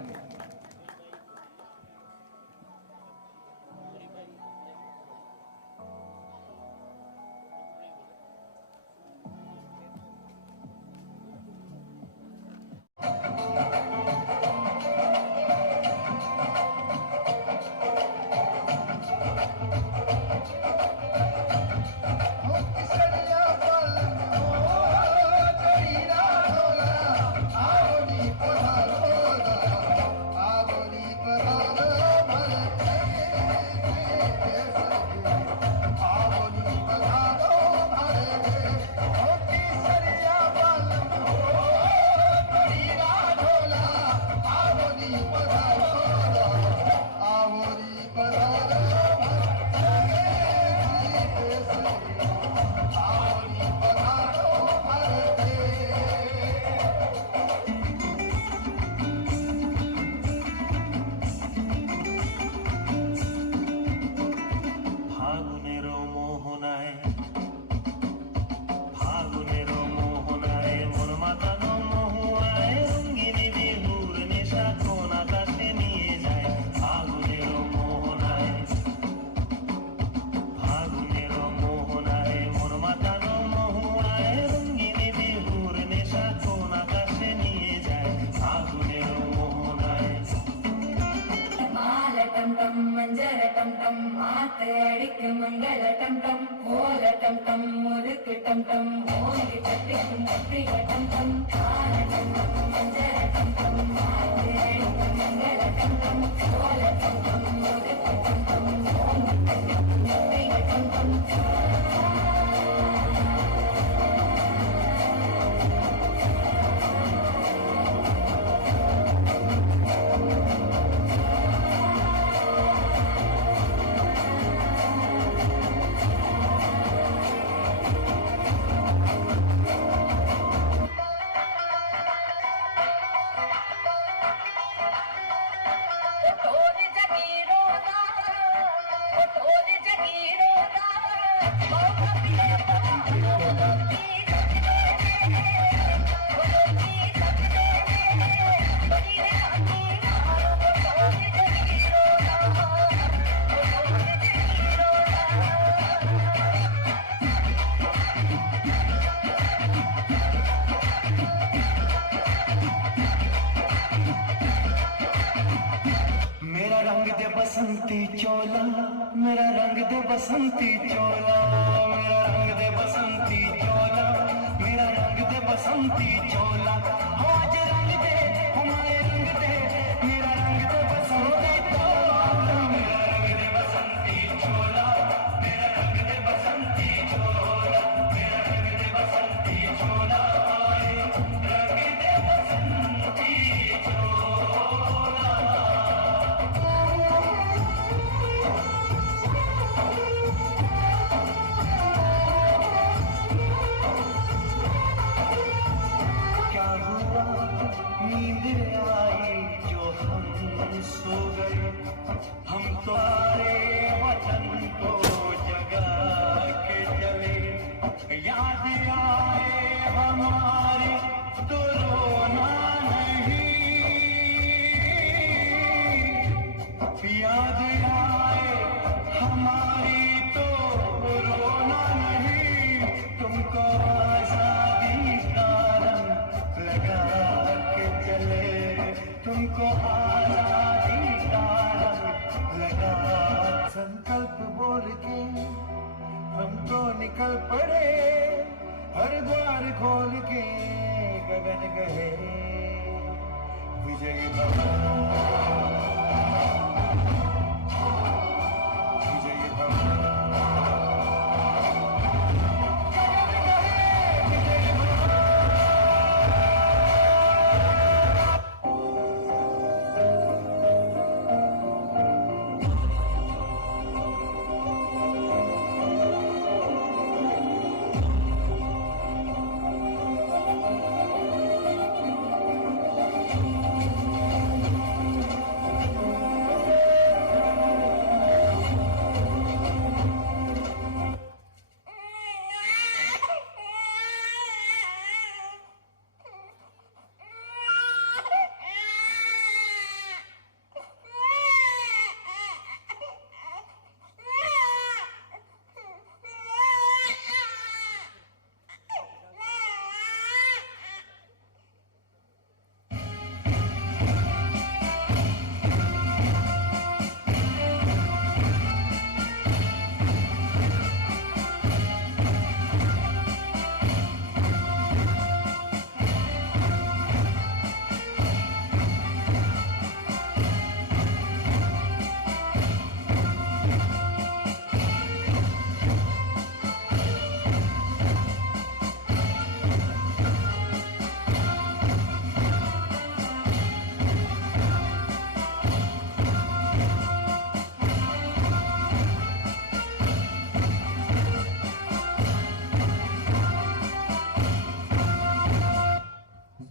तेड़िक मंगल टम टम मोल टम टम मोदक टम टम मोल चटिक मुट्ठी टम टम खान टम टम मंजर टम टम तेड़िक मंगल टम टम मोल टम टम मोदक टम टम मोल चटिक मुट्ठी टम टम मेरा रंग दे बसंती चोला, मेरा रंग दे बसंती चोला, मेरा रंग दे बसंती चोला, मेरा रंग दे बसंती चोला। हो आज रंग दे हमारे रंग दे, मेरा रंग दे बसंती चोला, मेरा रंग दे बसंती चोला, मेरा रंग दे बसंती चोला, मेरा रंग दे बसंती चोला, रंग दे बसंती चोला। क्या हुआ नींद आई जो हम सो गए, हम तुम्हारे वतन को जगा के चले। याद आए हमारे तो रोना नहीं, याद आए हमारी तो रोना नहीं। तुमको आजादी का रंग लगा के चले, तुमको आजादी का रंग लगा। संकल्प बोल के हम तो निकल पड़े, हर द्वार खोल के गगन गए। विजयी भव, विजयी भव,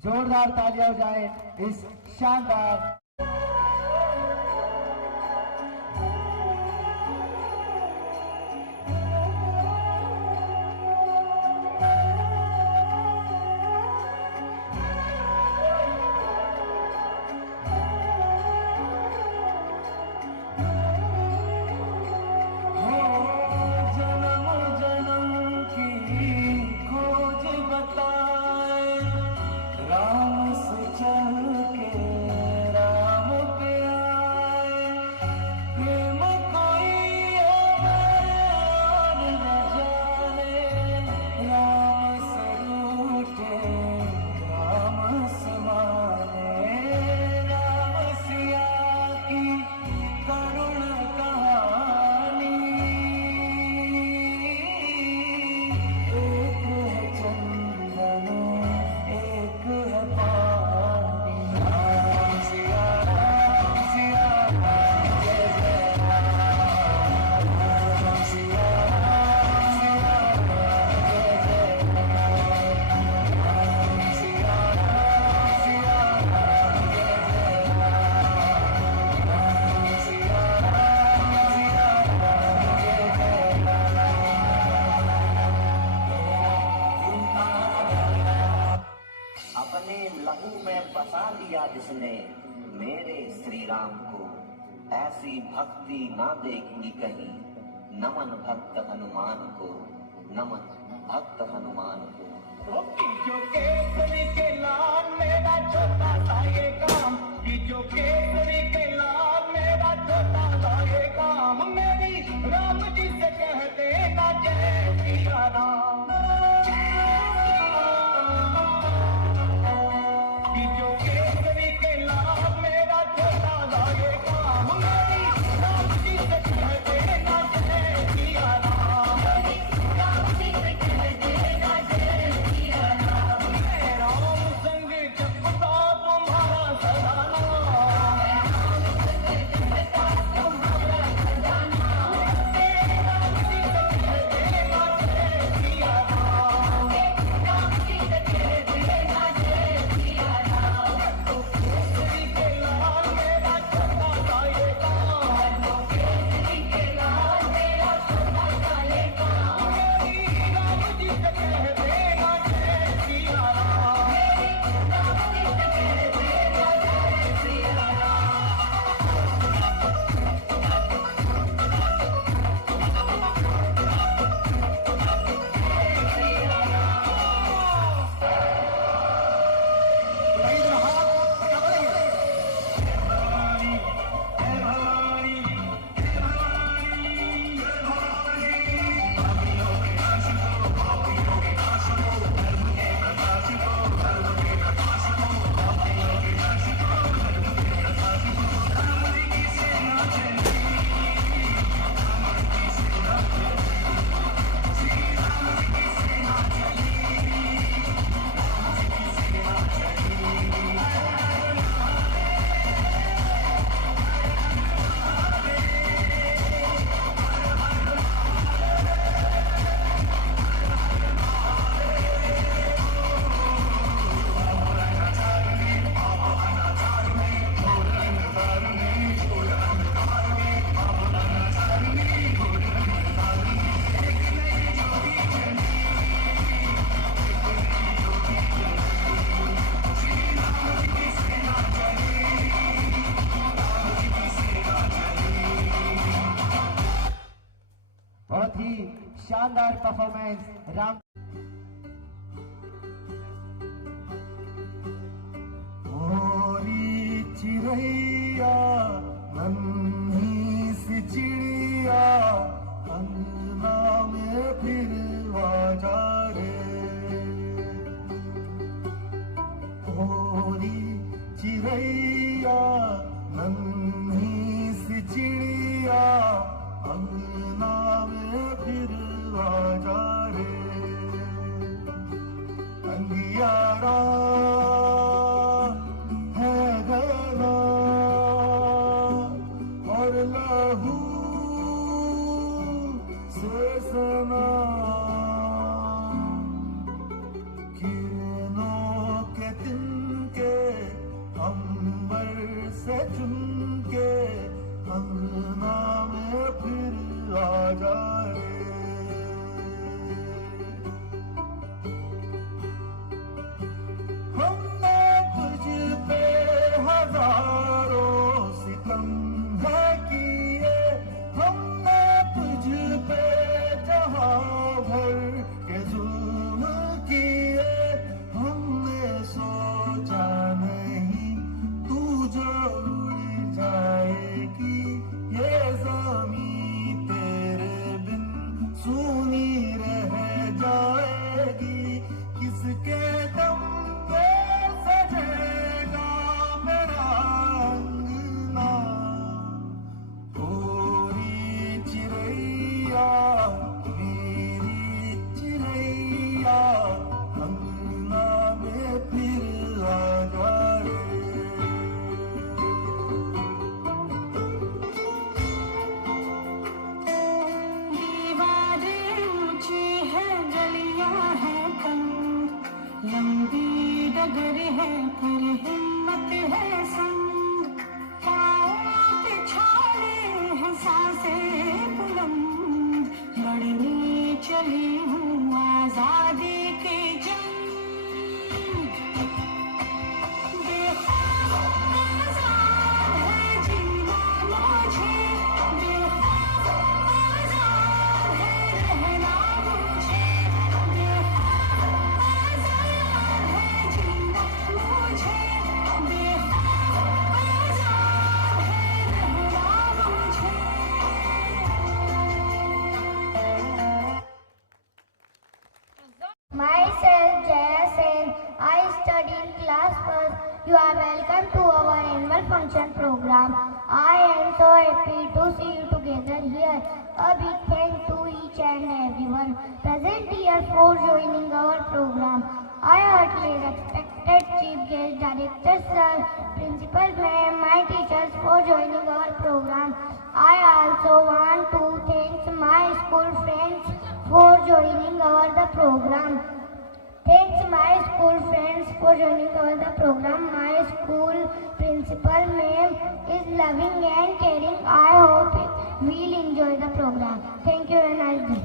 जोरदार तालियां हो जाए इस शानदार राम से चल के लहू में बसा लिया जिसने मेरे श्री राम को, ऐसी भक्ति ना देखी कहीं। नमन भक्त हनुमान को, नमन भक्त हनुमान को। जो केसरी के लाल मेरा छोटा सा ये काम, जो केसरी के लाल मेरा छोटा सा ये काम, मेरी राम जी से कहते ना जय सिया राम। जो केसरी के लाल मेरा छोटा सा ये काम, मेरी राम जी से कहते ना जय सिया राम। राम जी से कहते ना जय सिया राम। राम संग जपता तुम्हारा सदा नाम, राम जी से कहते ना जय सिया राम। राम जी से कहते ना जय सिया राम। तो केसरी के लाल मेरा छोटा सा ये काम, केसरी के लाल मेरा छोटा सा ये काम, मेरी राम जी से कहते ना जय सिया राम। राम जी से कहते ना जय सिया राम। बहुत ही शानदार परफॉर्मेंस राम। मोरी चिड़ैया नन्ही सी चिड़िया, अंगना में फिर आजा रे। मोरी चिड़ैया नन्ही सी चिड़िया, अंगना में फिर आजा रे। अंधियारा है घना और लहू से सना, किरणों के तिनके अंबर से चुनके, अंगना में फिर आजा रे। हमने तुझ पे हजारों सितम है किए, हमने तुझ पे जहां भर के जुल्म किए। हमने सोचा नहीं तू जो उड़ जाएगी, ये ज़मीं तेरे बिन सूनी रह जाएगी। किसके दम पे सजेगा मेरा अंगना, गोरी चिड़ैया मेरी चिड़ैया, अंगना में फिर आजा रे। दीवारें ऊंची है, गलियां हैं तंग, लंबी डगर है पर हिम्मत है संग। पाँव पे छाले हैं सांसें बुलंद, लड़ने चली हूँ आजादी की जंग। You are welcome to our annual function program. I am so happy to see you together here. A big thanks to each and everyone present here for joining our program. I heartily respected Chief Guest Director Sir, Principal Ma'am, my teachers for joining our program. I also want to thank my school friends for joining the program. Thanks my school friends for joining the program. My school principal ma'am is loving and caring. I hope we'll enjoy the program. Thank you and nice day.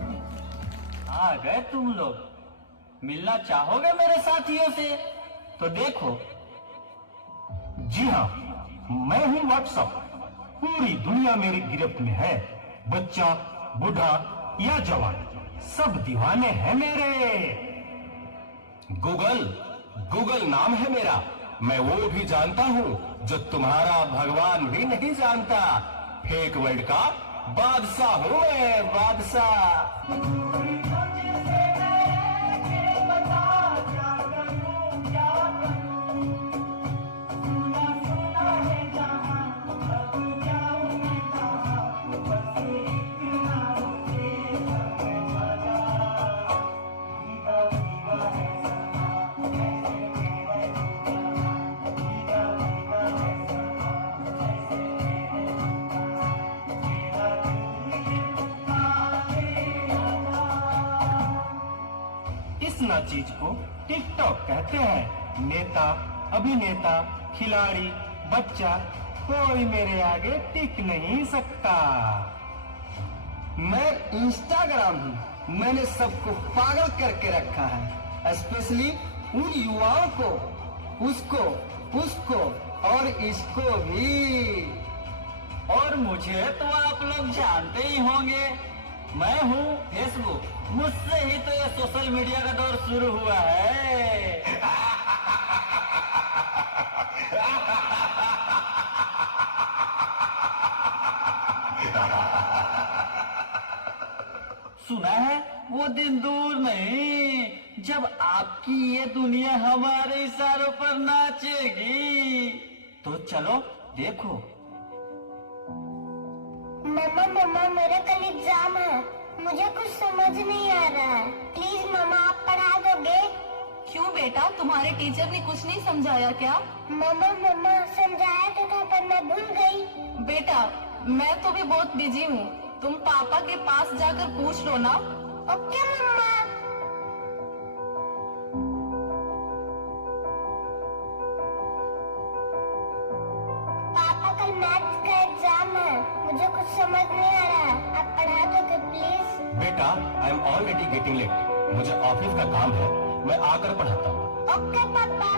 आ गए तुम लोग, मिलना चाहोगे मेरे साथियों से? तो देखो। जी हाँ, मैं हूँ व्हाट्सएप। पूरी दुनिया मेरी गिरफ्त में है। बच्चा, बूढ़ा या जवान, सब दीवाने हैं मेरे। गूगल नाम है मेरा। मैं वो भी जानता हूँ जो तुम्हारा भगवान भी नहीं जानता। फेक वर्ल्ड का बादशाह हूँ मैं, बादशाह। इस ना चीज को टिकटॉक कहते हैं। नेता, अभिनेता, खिलाड़ी, बच्चा, कोई मेरे आगे टिक नहीं सकता। मैं इंस्टाग्राम हूँ। मैंने सबको पागल करके रखा है, स्पेशली उन युवाओं को, उसको और इसको भी। और मुझे तो आप लोग जानते ही होंगे, मैं हूँ फेसबुक। मुझसे ही तो ये सोशल मीडिया का दौर शुरू हुआ है। सुना है वो दिन दूर नहीं जब आपकी ये दुनिया हमारे इशारों पर नाचेगी। तो चलो देखो। मम्मा मेरा कल एग्जाम है, मुझे कुछ समझ नहीं आ रहा है। प्लीज मम्मा आप पढ़ा दोगे? क्यों बेटा, तुम्हारे टीचर ने कुछ नहीं समझाया क्या? मम्मा समझाया तो था पर मैं भूल गई। बेटा मैं तो भी बहुत बिजी हूँ, तुम पापा के पास जाकर पूछ लो ना। ओके मम्मा। पापा कल मैथ्स का एग्जाम है, मुझे कुछ समझ नहीं आ रहा है, आप पढ़ा दोगे प्लीज? बेटा, I am already getting late. मुझे ऑफिस का काम है, मैं आकर पढ़ाता हूँ। ओके पापा।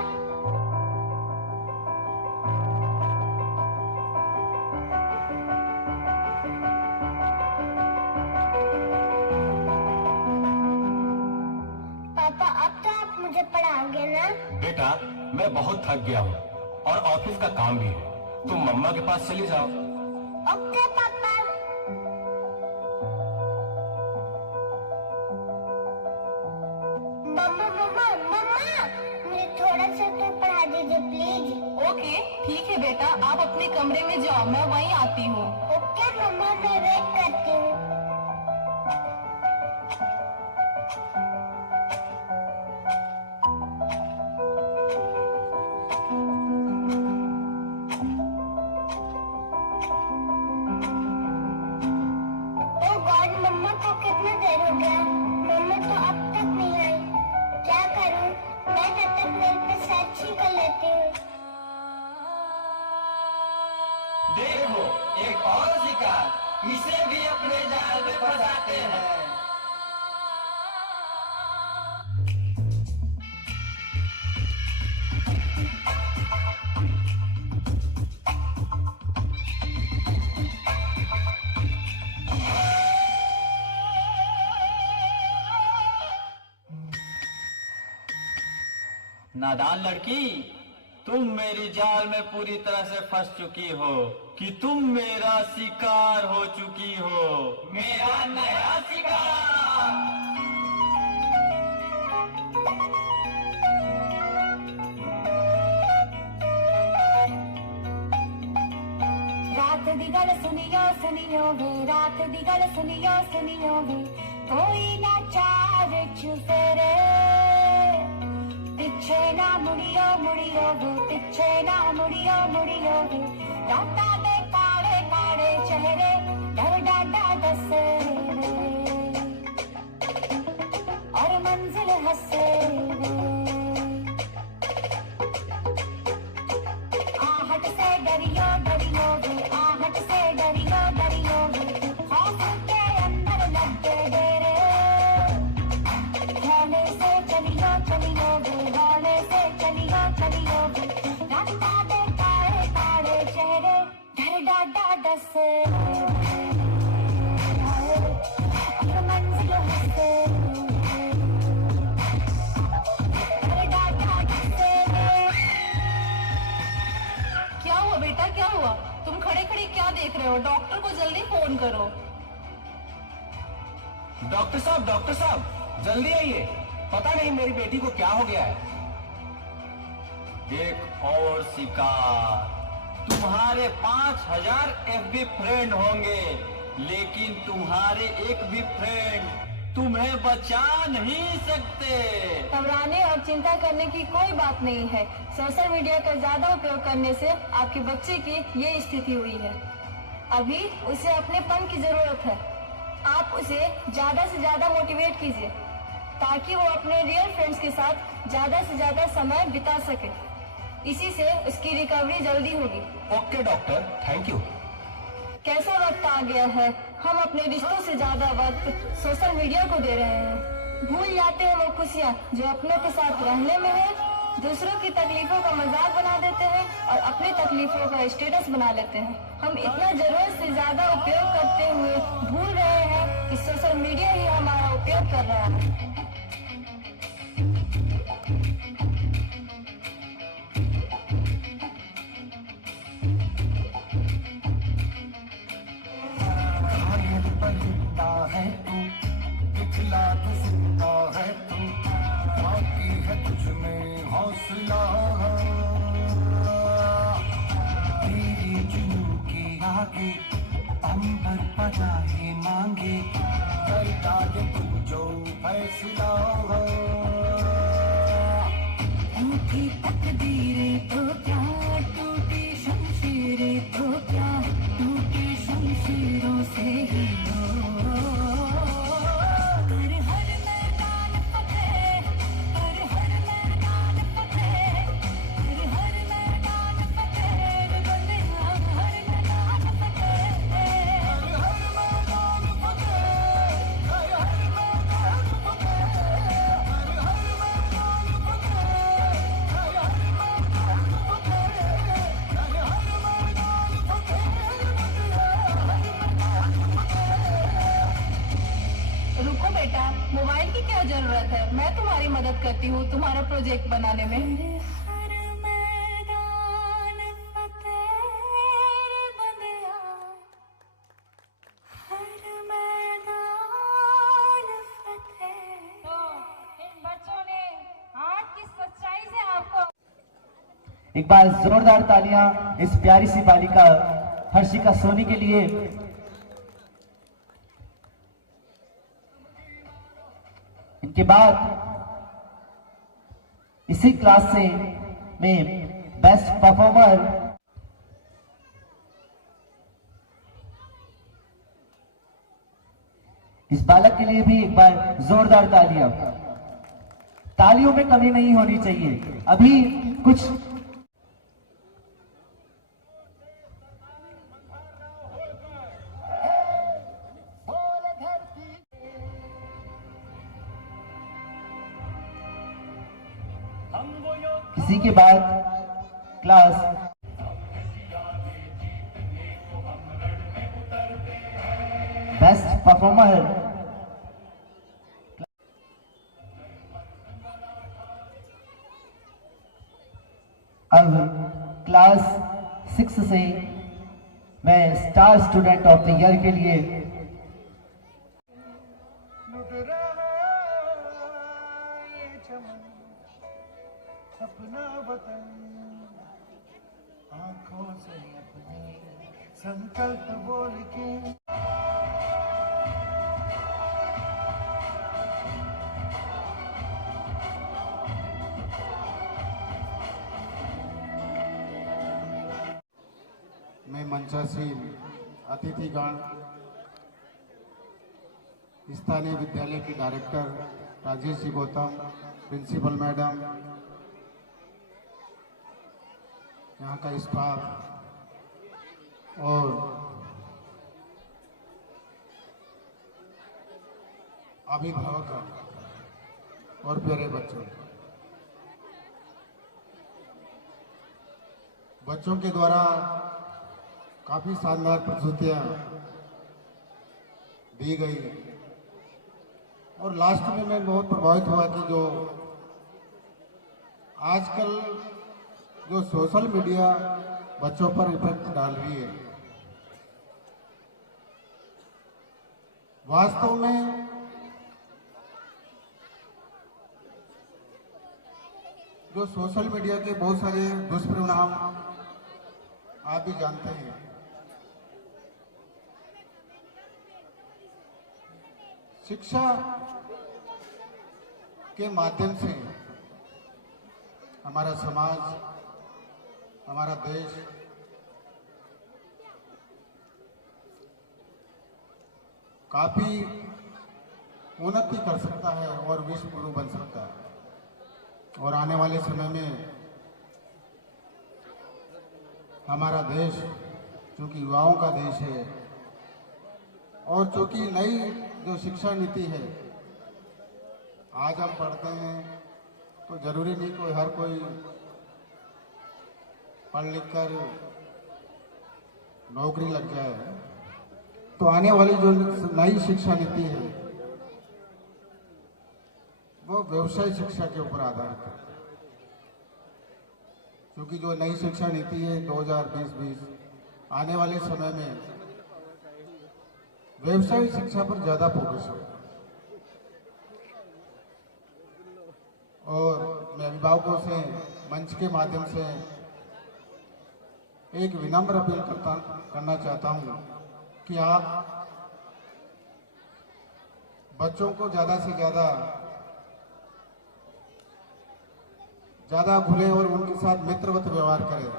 पापा अब तो आप मुझे पढ़ाओगे ना? बेटा, मैं बहुत थक गया हूँ और ऑफिस का काम भी है। तुम मम्मा के पास चली जाओ। ओके पापा। मम्मा मुझे थोड़ा सा तो पढ़ा दीजिए प्लीज। ओके ठीक है बेटा, आप अपने कमरे में जाओ, मैं वहीं आती हूँ। ओके मम्मा, मैं वेट करती हूँ। ओह गॉड, मम्मा को कितना देर हो गया, मम्मा तो अब तक नहीं आई। क्या करूँ? मैं तब तक मेल पे सर्च ही कर लेती हूँ। देखो एक और शिकार, इसे भी अपने जाल में फंसाते हैं। नादान लड़की, तुम मेरी जाल में पूरी तरह से फंस चुकी हो कि तुम मेरा शिकार हो चुकी हो। मेरा नया शिकार। दी गल सुनियो सुनियो वे रात दी गल सुनियो सुनियो वे कोई ना चार चुफेरे पिछे ना मुड़ियो मुड़ियो वे पिछे ना मुड़ियो मुड़ियो वे राता दे काले काले चेहरे डर डाडा दसे रे और मंजिल हंसे रे आहट से डरियो डरियो वे आहट से डरियो डरियो वे खौफ के अंदर लग के डेरे हौले से चलियो चलियो वे हौले से चलियो चलियो वे रास्ता दे काले काले चेहरे डर डाडा डसे और मंजिल हंसे डर डाडा डसे क्या हुआ बेटा, क्या हुआ? तुम खड़े खड़े क्या देख रहे हो? डॉक्टर को जल्दी फोन करो। डॉक्टर साहब जल्दी आइए, पता नहीं मेरी बेटी को क्या हो गया है। एक और शिकार। तुम्हारे 5000 FB फ्रेंड होंगे, लेकिन तुम्हारे एक भी फ्रेंड तुम्हें बचा नहीं सकते। घबराने और चिंता करने की कोई बात नहीं है। सोशल मीडिया का ज्यादा उपयोग करने से आपके बच्चे की ये स्थिति हुई है। अभी उसे अपनेपन की जरूरत है। आप उसे ज्यादा से ज्यादा मोटिवेट कीजिए ताकि वो अपने रियल फ्रेंड्स के साथ ज्यादा से ज्यादा समय बिता सके। इसी से उसकी रिकवरी जल्दी होगी। Okay doctor, thank you. कैसा वक्त आ गया है, हम अपने रिश्तों से ज्यादा वक्त सोशल मीडिया को दे रहे हैं। भूल जाते हैं वो खुशियाँ जो अपनों के साथ रहने में है। दूसरों की तकलीफों का मजाक बना देते हैं और अपनी तकलीफों का स्टेटस बना लेते हैं। हम इतना जरूरत से ज्यादा उपयोग करते हुए भूल रहे हैं कि सोशल मीडिया ही हमारा उपयोग कर रहा है। है तू दिखला तो सुनता है तू बाकी है तुझ में हौसला तेरी जुनू की आगे अंबर पनाहे मांगे करता है तू जो फैसला टूटी तकदीरें तो क्या टूटी शमशीरें तो क्या टूटी शमशीरों से ही मोबाइल की क्या जरूरत है, मैं तुम्हारी मदद करती हूँ तुम्हारा प्रोजेक्ट बनाने में। हर मैदान फतेह बंदिया हर मैदान फतेह। तो इन बच्चों ने आज की सच्चाई से आपको एक बार जोरदार तालियां इस प्यारी सी बालिका हर्षिका सोनी के लिए। इनके बाद इसी क्लास से में बेस्ट परफॉर्मर इस बालक के लिए भी एक बार जोरदार तालियां। तालियों में कमी नहीं होनी चाहिए। अभी कुछ इसी के बाद क्लास बेस्ट परफॉर्मर अब क्लास 6 से मैं star student of the year के लिए अपना वतन आंखों से अपने संकल्प बोल के मैं मंचासीन अतिथिगण, स्थानीय विद्यालय की director Rajesh ji Gautam, principal madam, यहाँ का स्टाफ और अभिभावक और प्यारे बच्चों के द्वारा काफी शानदार प्रस्तुतियां दी गई और लास्ट में मैं बहुत प्रभावित हुआ कि जो आजकल जो सोशल मीडिया बच्चों पर इफेक्ट डाल रही है, वास्तव में जो सोशल मीडिया के बहुत सारे दुष्परिणाम आप भी जानते हैं। शिक्षा के माध्यम से हमारा समाज, हमारा देश काफी उन्नति कर सकता है और विश्व गुरु बन सकता है। और आने वाले समय में हमारा देश, चूंकि युवाओं का देश है और चूंकि नई जो शिक्षा नीति है, आज हम पढ़ते हैं तो जरूरी नहीं कोई हर कोई पढ़ लिख कर नौकरी लग जाए। तो आने वाली जो नई शिक्षा नीति है वो व्यवसाय शिक्षा के ऊपर आधारित है, क्योंकि जो नई शिक्षा नीति है 2020 आने वाले समय में व्यवसाय शिक्षा पर ज्यादा फोकस है। और मैं अभिभावकों से मंच के माध्यम से एक विनम्र अपील करना चाहता हूं कि आप बच्चों को ज्यादा से ज्यादा खुले और उनके साथ मित्रवत व्यवहार करें,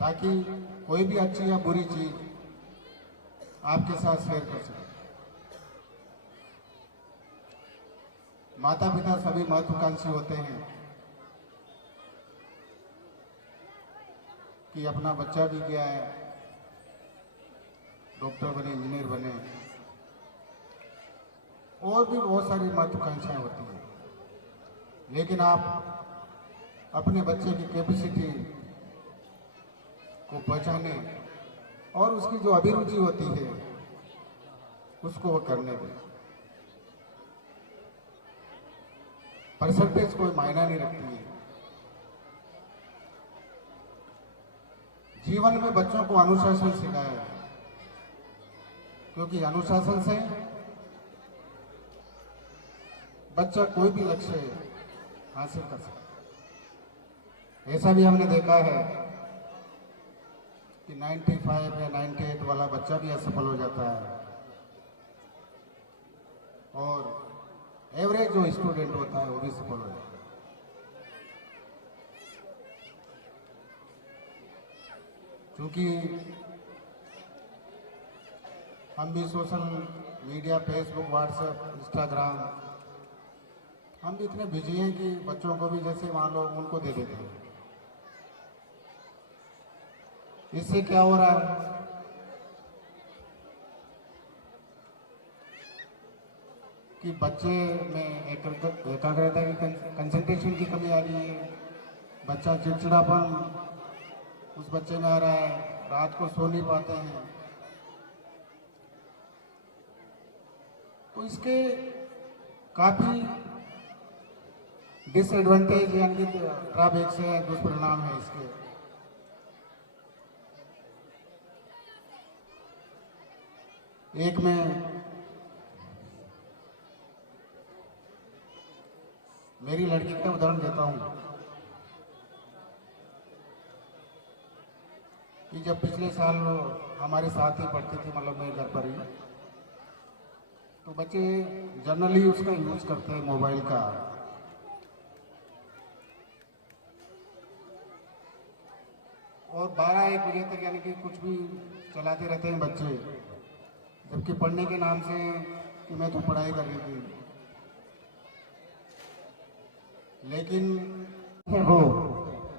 ताकि कोई भी अच्छी या बुरी चीज आपके साथ शेयर कर सके। माता पिता सभी महत्वाकांक्षी होते हैं कि अपना बच्चा भी क्या है, डॉक्टर बने, इंजीनियर बने, और भी बहुत सारी महत्वाकांक्षाएं होती हैं। लेकिन आप अपने बच्चे की कैपेसिटी को पहचाने और उसकी जो अभिरुचि होती है उसको वो करने दें। परसेंटेज कोई मायना नहीं रखती है। जीवन में बच्चों को अनुशासन सिखाया, क्योंकि अनुशासन से बच्चा कोई भी लक्ष्य हासिल कर सकता है। ऐसा भी हमने देखा है कि 95 या 98 वाला बच्चा भी असफल हो जाता है और एवरेज जो स्टूडेंट होता है वो भी सफल हो जाता है। क्योंकि हम भी social media, Facebook, WhatsApp, Instagram, हम भी इतने बिजी हैं कि बच्चों को भी जैसे मान लो उनको दे देते हैं। इससे क्या हो रहा है कि बच्चे में एकाग्रता की, कंसंट्रेशन की कमी आ रही है। बच्चा चिड़चिड़ापन उस बच्चे में आ रहा है, रात को सो नहीं पाते हैं। तो इसके काफी डिसएडवांटेज यानी कि ड्रॉबैक्स है, दुष्परिणाम है इसके। एक मैं मेरी लड़की का उदाहरण देता हूं कि जब पिछले साल हमारे साथ ही पढ़ती थी, मतलब मेरे घर पर ही, तो बच्चे जनरली उसका यूज़ करते हैं मोबाइल का। और 12-1 बजे तक यानी कि कुछ भी चलाते रहते हैं बच्चे, जबकि पढ़ने के नाम से कि मैं तो पढ़ाई कर रही थी। लेकिन है वो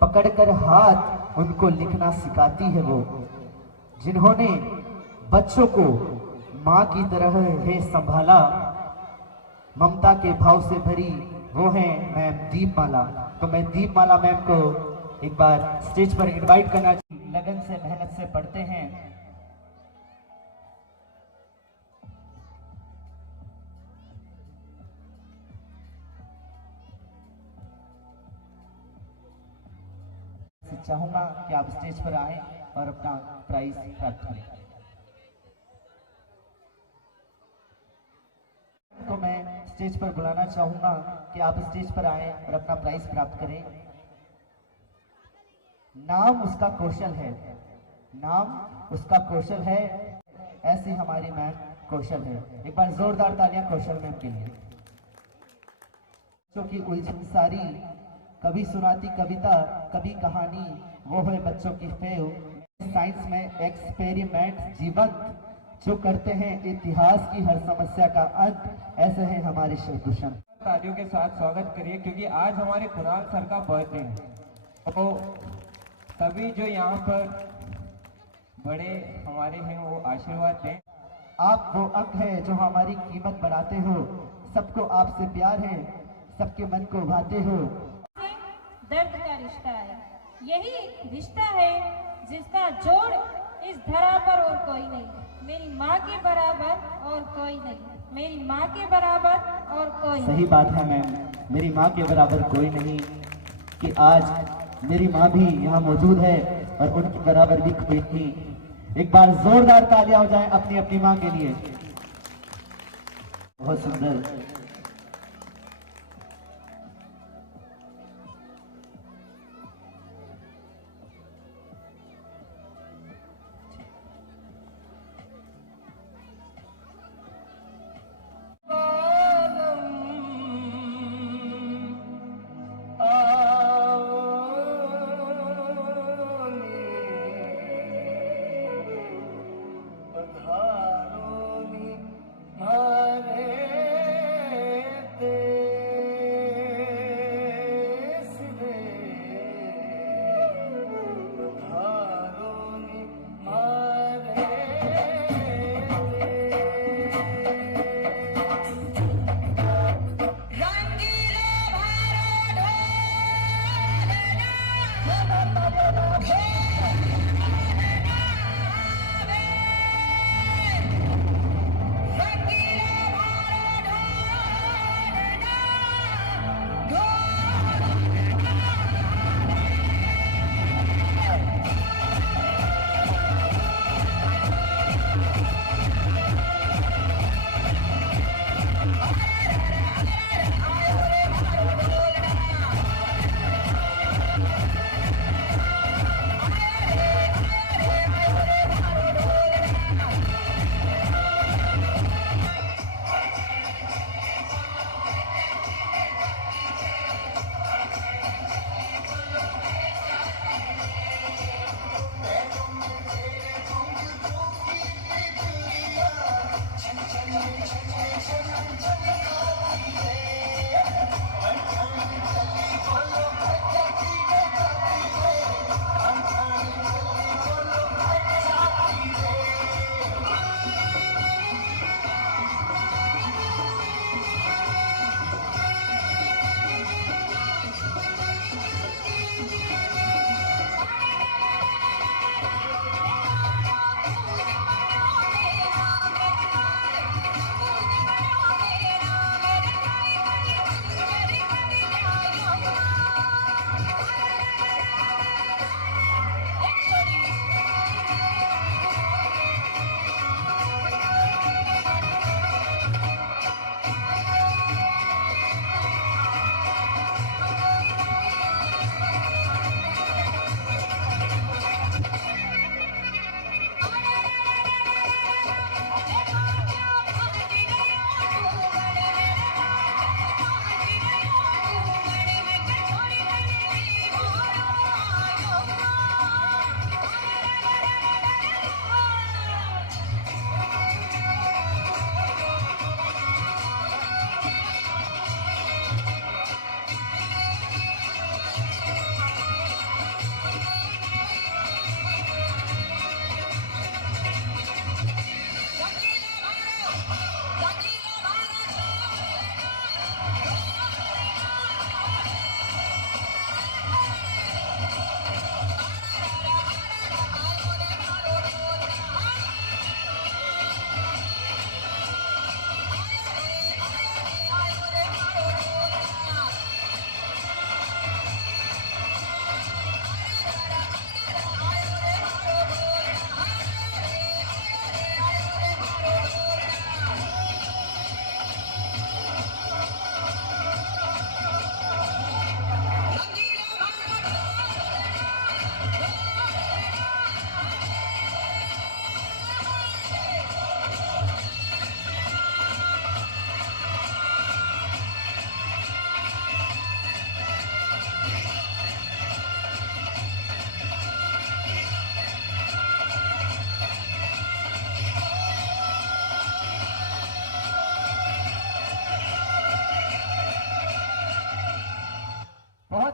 पकड़कर हाथ उनको लिखना सिखाती है वो, जिन्होंने बच्चों को माँ की तरह है संभाला, ममता के भाव से भरी वो है मैम दीपमाला। तो मैं दीपमाला मैम को एक बार स्टेज पर इनवाइट करना, लगन से मेहनत से पढ़ते हैं। चाहूंगा कि आप स्टेज पर आएं और अपना प्राइज प्राप्त करें। तो मैं स्टेज पर बुलाना चाहूंगा कि आप स्टेज पर आएं और अपना प्राइज प्राप्त करें। नाम उसका कौशल है, नाम उसका कौशल है, ऐसी हमारी मैम कौशल है। एक बार जोरदार तालियां कौशल मैम के लिए। बच्चों की उलझन सारी, कभी सुनाती कविता कभी कहानी, वो है बच्चों की फेव। साइंस में एक्सपेरिमेंट जीवंत, जो करते हैं इतिहास की हर समस्या का अंत, ऐसे हैं हमारे शिवभूषण। तालियों के साथ स्वागत करिए, क्योंकि आज हमारे कुणाल सर का बर्थडे है। तो सभी जो यहाँ पर बड़े हमारे हैं वो आशीर्वाद दें। आप वो अंक है जो हमारी कीमत बढ़ाते हो, सबको आपसे प्यार है, सबके मन को भाते हो। दर्द का रिश्ता है, यही रिश्ता है जिसका जोड़ इस धरा पर और कोई नहीं। मेरी माँ के बराबर और कोई नहीं, मेरी माँ के बराबर और कोई नहीं। सही बात है मैम, मेरी माँ के बराबर कोई नहीं, कि आज मेरी माँ भी यहाँ मौजूद है और उनके बराबर भी कोई नहीं। एक बार जोरदार तालियां हो जाएं अपनी अपनी माँ के लिए। बहुत सुंदर।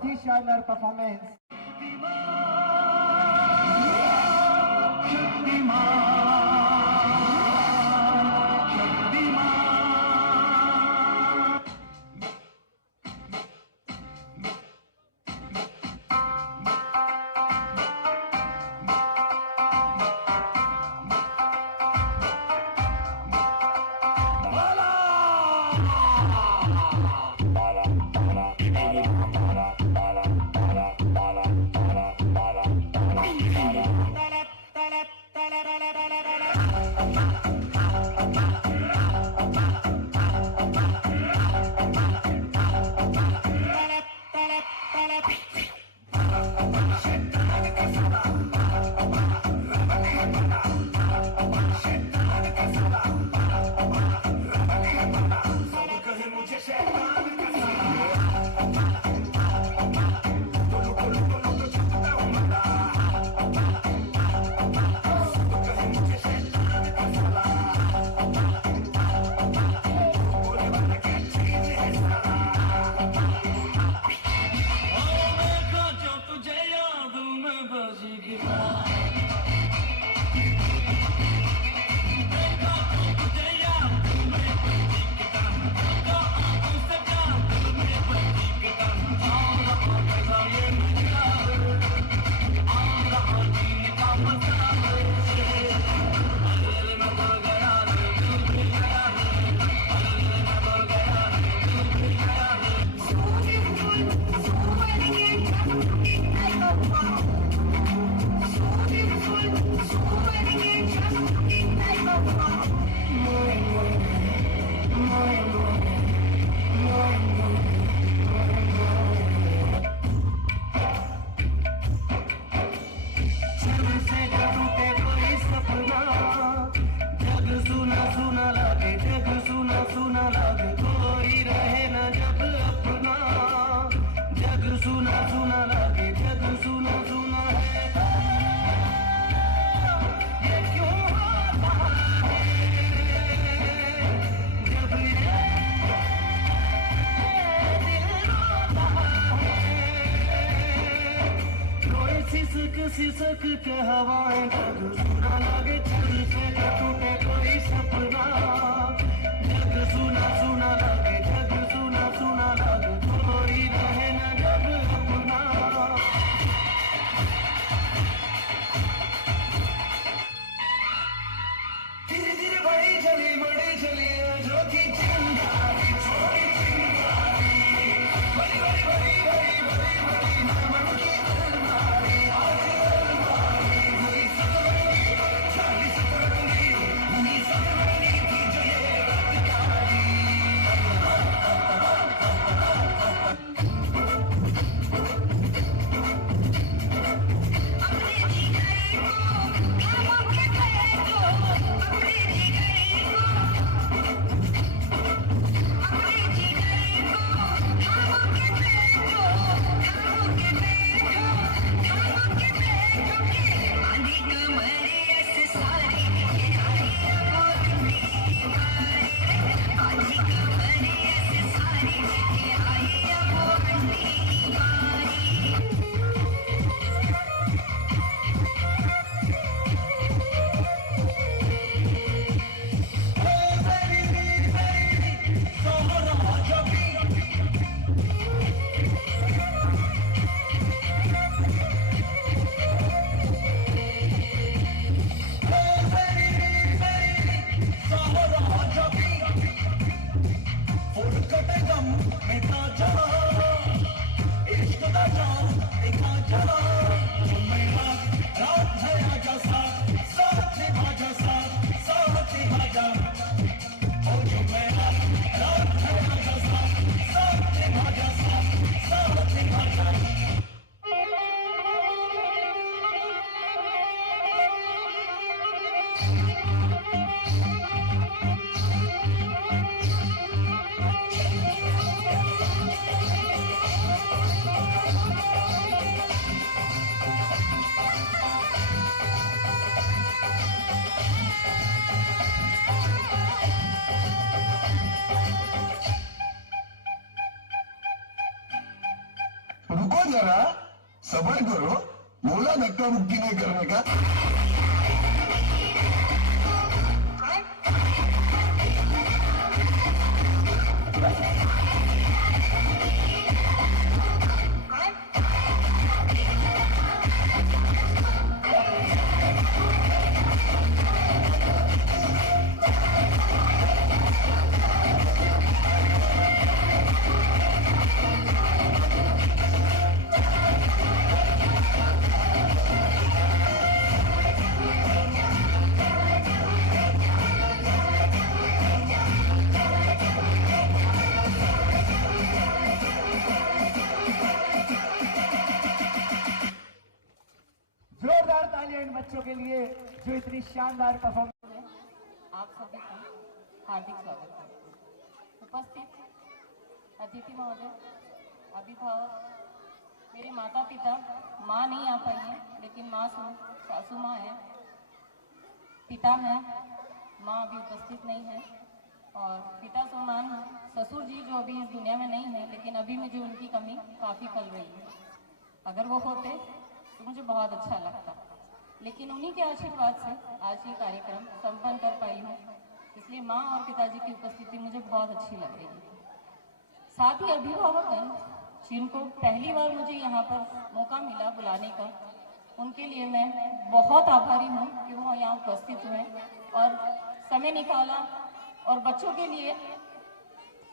बहुत ही शानदार परफॉर्मेंस। सिसक के हवाएं जग सुना लगे चल से न टूटे कोई सपना जग सुना सुना लगे जग सुना सुना लगे कोई रहे न जग अपना धीरे धीरे बड़ी चली जो की चिंगारी छोड़ी चिंगारी बड़ी बड़ी बड़ी बड़ी बड़ी बड़ी नमन की अलमारी आज अलमारी हुई सतरंगी चाली सतरंगी हुई सतरंगी की जो ये रातकारी जरा, सबर करो, बोला धक्का मुक्की नहीं करने का। जोरदार तालियां इन बच्चों के लिए जो इतनी शानदार परफॉर्मेंस। आप सभी का हार्दिक स्वागत करते हैं। उपस्थित अतिथि महोदय, अभिभावक, मेरे माता पिता, माँ नहीं आ पाई है लेकिन माँ सासू माँ है, पिता है, माँ अभी उपस्थित नहीं है, और पिता समान ससुर जी जो अभी इस दुनिया में नहीं है, लेकिन अभी मुझे उनकी कमी काफ़ी खल रही है। अगर वो होते तो मुझे बहुत अच्छा लगता, लेकिन उन्हीं के आशीर्वाद से आज ये कार्यक्रम संपन्न कर पाई हूँ, इसलिए माँ और पिताजी की उपस्थिति मुझे बहुत अच्छी लग रही है। साथ ही अभिभावकगण जिनको पहली बार मुझे यहाँ पर मौका मिला बुलाने का, उनके लिए मैं बहुत आभारी हूँ कि वो यहाँ उपस्थित हुए और समय निकाला, और बच्चों के लिए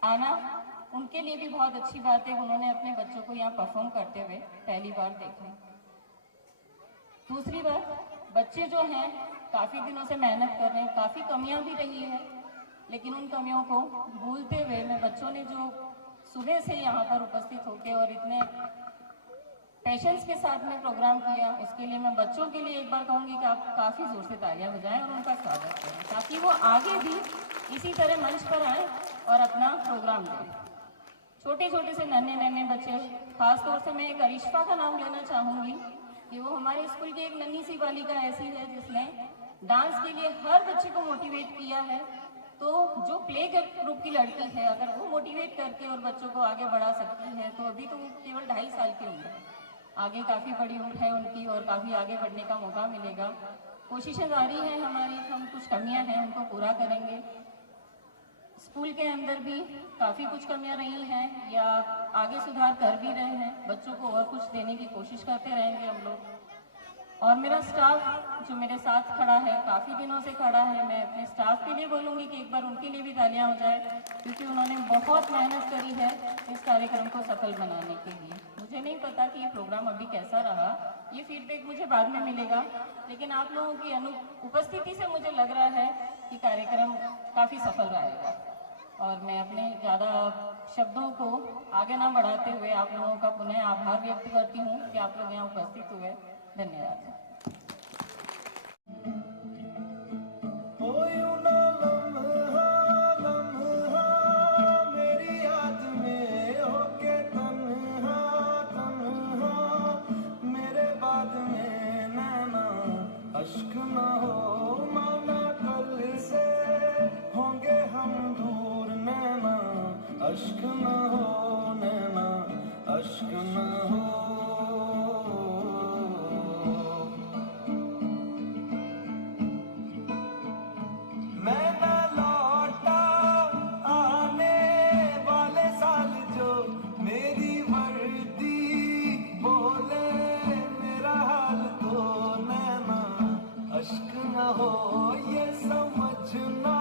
आना उनके लिए भी बहुत अच्छी बात है। उन्होंने अपने बच्चों को यहाँ परफॉर्म करते हुए पहली बार देखा। दूसरी बात, बच्चे जो हैं काफ़ी दिनों से मेहनत कर रहे हैं, काफ़ी कमियां भी रही है, लेकिन उन कमियों को भूलते हुए मैं बच्चों ने जो सुबह से यहाँ पर उपस्थित होकर और इतने पेशेंस के साथ में प्रोग्राम किया, उसके लिए मैं बच्चों के लिए एक बार कहूँगी कि आप काफ़ी ज़ोर से तालियां बजाएं और उनका स्वागत करें, ताकि वो आगे भी इसी तरह मंच पर आए और अपना प्रोग्राम दें। छोटे छोटे से नन्हे नन्हे बच्चे, खासतौर से मैं एक अरिश्फा का नाम लेना चाहूँगी कि वो हमारे स्कूल की एक नन्ही सी बालिका ऐसी है जिसने डांस के लिए हर बच्चे को मोटिवेट किया है। तो जो प्ले ग्रुप की लड़की है, अगर वो मोटिवेट करके और बच्चों को आगे बढ़ा सकती है, तो अभी तो वो केवल 2.5 साल की उम्र है, आगे काफ़ी बड़ी उम्र है उनकी और काफ़ी आगे बढ़ने का मौका मिलेगा। कोशिशें जारी हैं हमारी, हम कुछ कमियां हैं उनको पूरा करेंगे। स्कूल के अंदर भी काफ़ी कुछ कमियां रही हैं या आगे सुधार कर भी रहे हैं, बच्चों को और कुछ देने की कोशिश करते रहेंगे हम लोग। और मेरा स्टाफ जो मेरे साथ खड़ा है, काफ़ी दिनों से खड़ा है, मैं अपने स्टाफ के लिए बोलूँगी कि एक बार उनके लिए भी तालियां हो जाए, क्योंकि उन्होंने बहुत मेहनत करी है इस कार्यक्रम को सफल बनाने के लिए। मुझे नहीं पता कि ये प्रोग्राम अभी कैसा रहा, ये फीडबैक मुझे बाद में मिलेगा, लेकिन आप लोगों की उपस्थिति से मुझे लग रहा है कि कार्यक्रम काफ़ी सफल रहेगा। और मैं अपने ज़्यादा शब्दों को आगे ना बढ़ाते हुए आप लोगों का पुनः आभार व्यक्त करती हूँ कि आप लोग यहाँ उपस्थित हुए। धन्यवाद। मेरी याद में होके तन्हा तन्हा, मेरे बाद में नैना अश्क न हो, माना कल से होंगे हम दूर, नैना अश्क न हो, नैना अश्क न हो। मैं न लौटा आने वाले साल, जो मेरी वर्दी बोले मेरा हाल, तो नैना अश्क न हो, ये समझना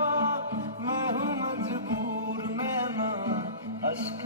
मैं हूँ मजबूर, नैना अश्क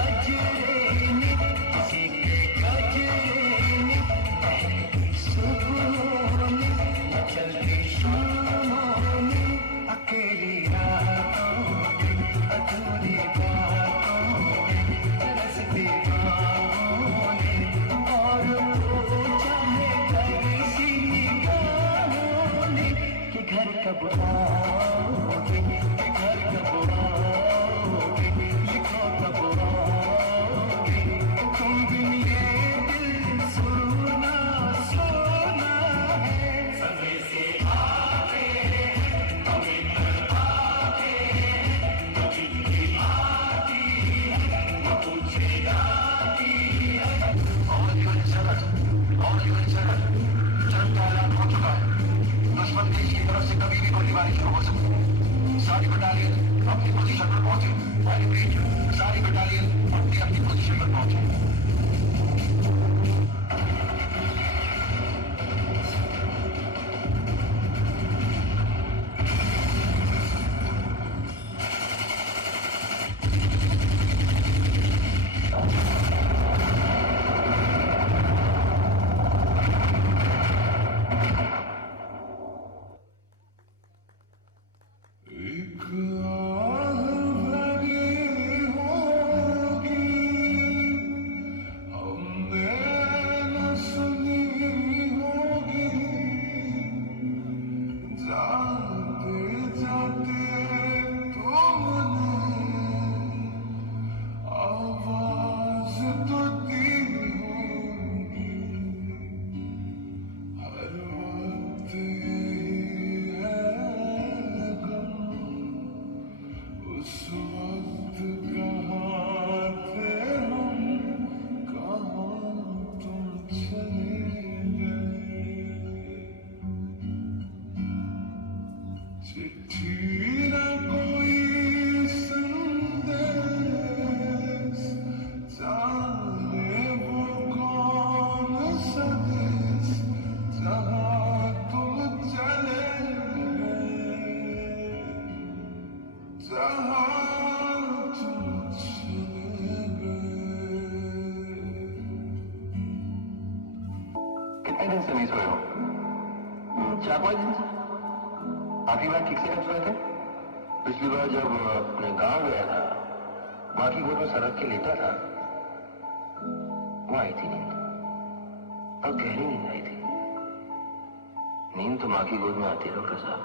गजरे ने किसी के गजरे ने बहती सुबहों ने चलती शामों ने अकेली रातों में अधूरी बातों में तरसती बाहों ने और वो चाहे कैसी निगाहों ने कि घर कब आओगे, कि घर कब आओगे, लिखो कब आओगे, तुम बिन ये दिल सोना सोना है। समय से आते हैं कभी आते हैं तो चिट्ठी आती है वो पूछे जाती है। और जीवन चरण काला हो चुका है। दुश्मन देश की तरफ से कभी भी गोलीबारी शुरू हो सकती है। सारी बटालियन अपनी पोजीशन पर पहुंचे। सारी बटालियन अपनी पोजीशन पर पहुंचे। कितने दिन से नहीं सोए हो? 4-5 दिन से। आखिरी बार ठीक से कब सोए थे? पिछली बार जब अपने गांव गया था, माँ की गोद में सरक के लेटा था, वो आई थी नींद, और गहरी नींद आई थी। नींद तो माँ की गोद में आती है डॉक्टर साहब।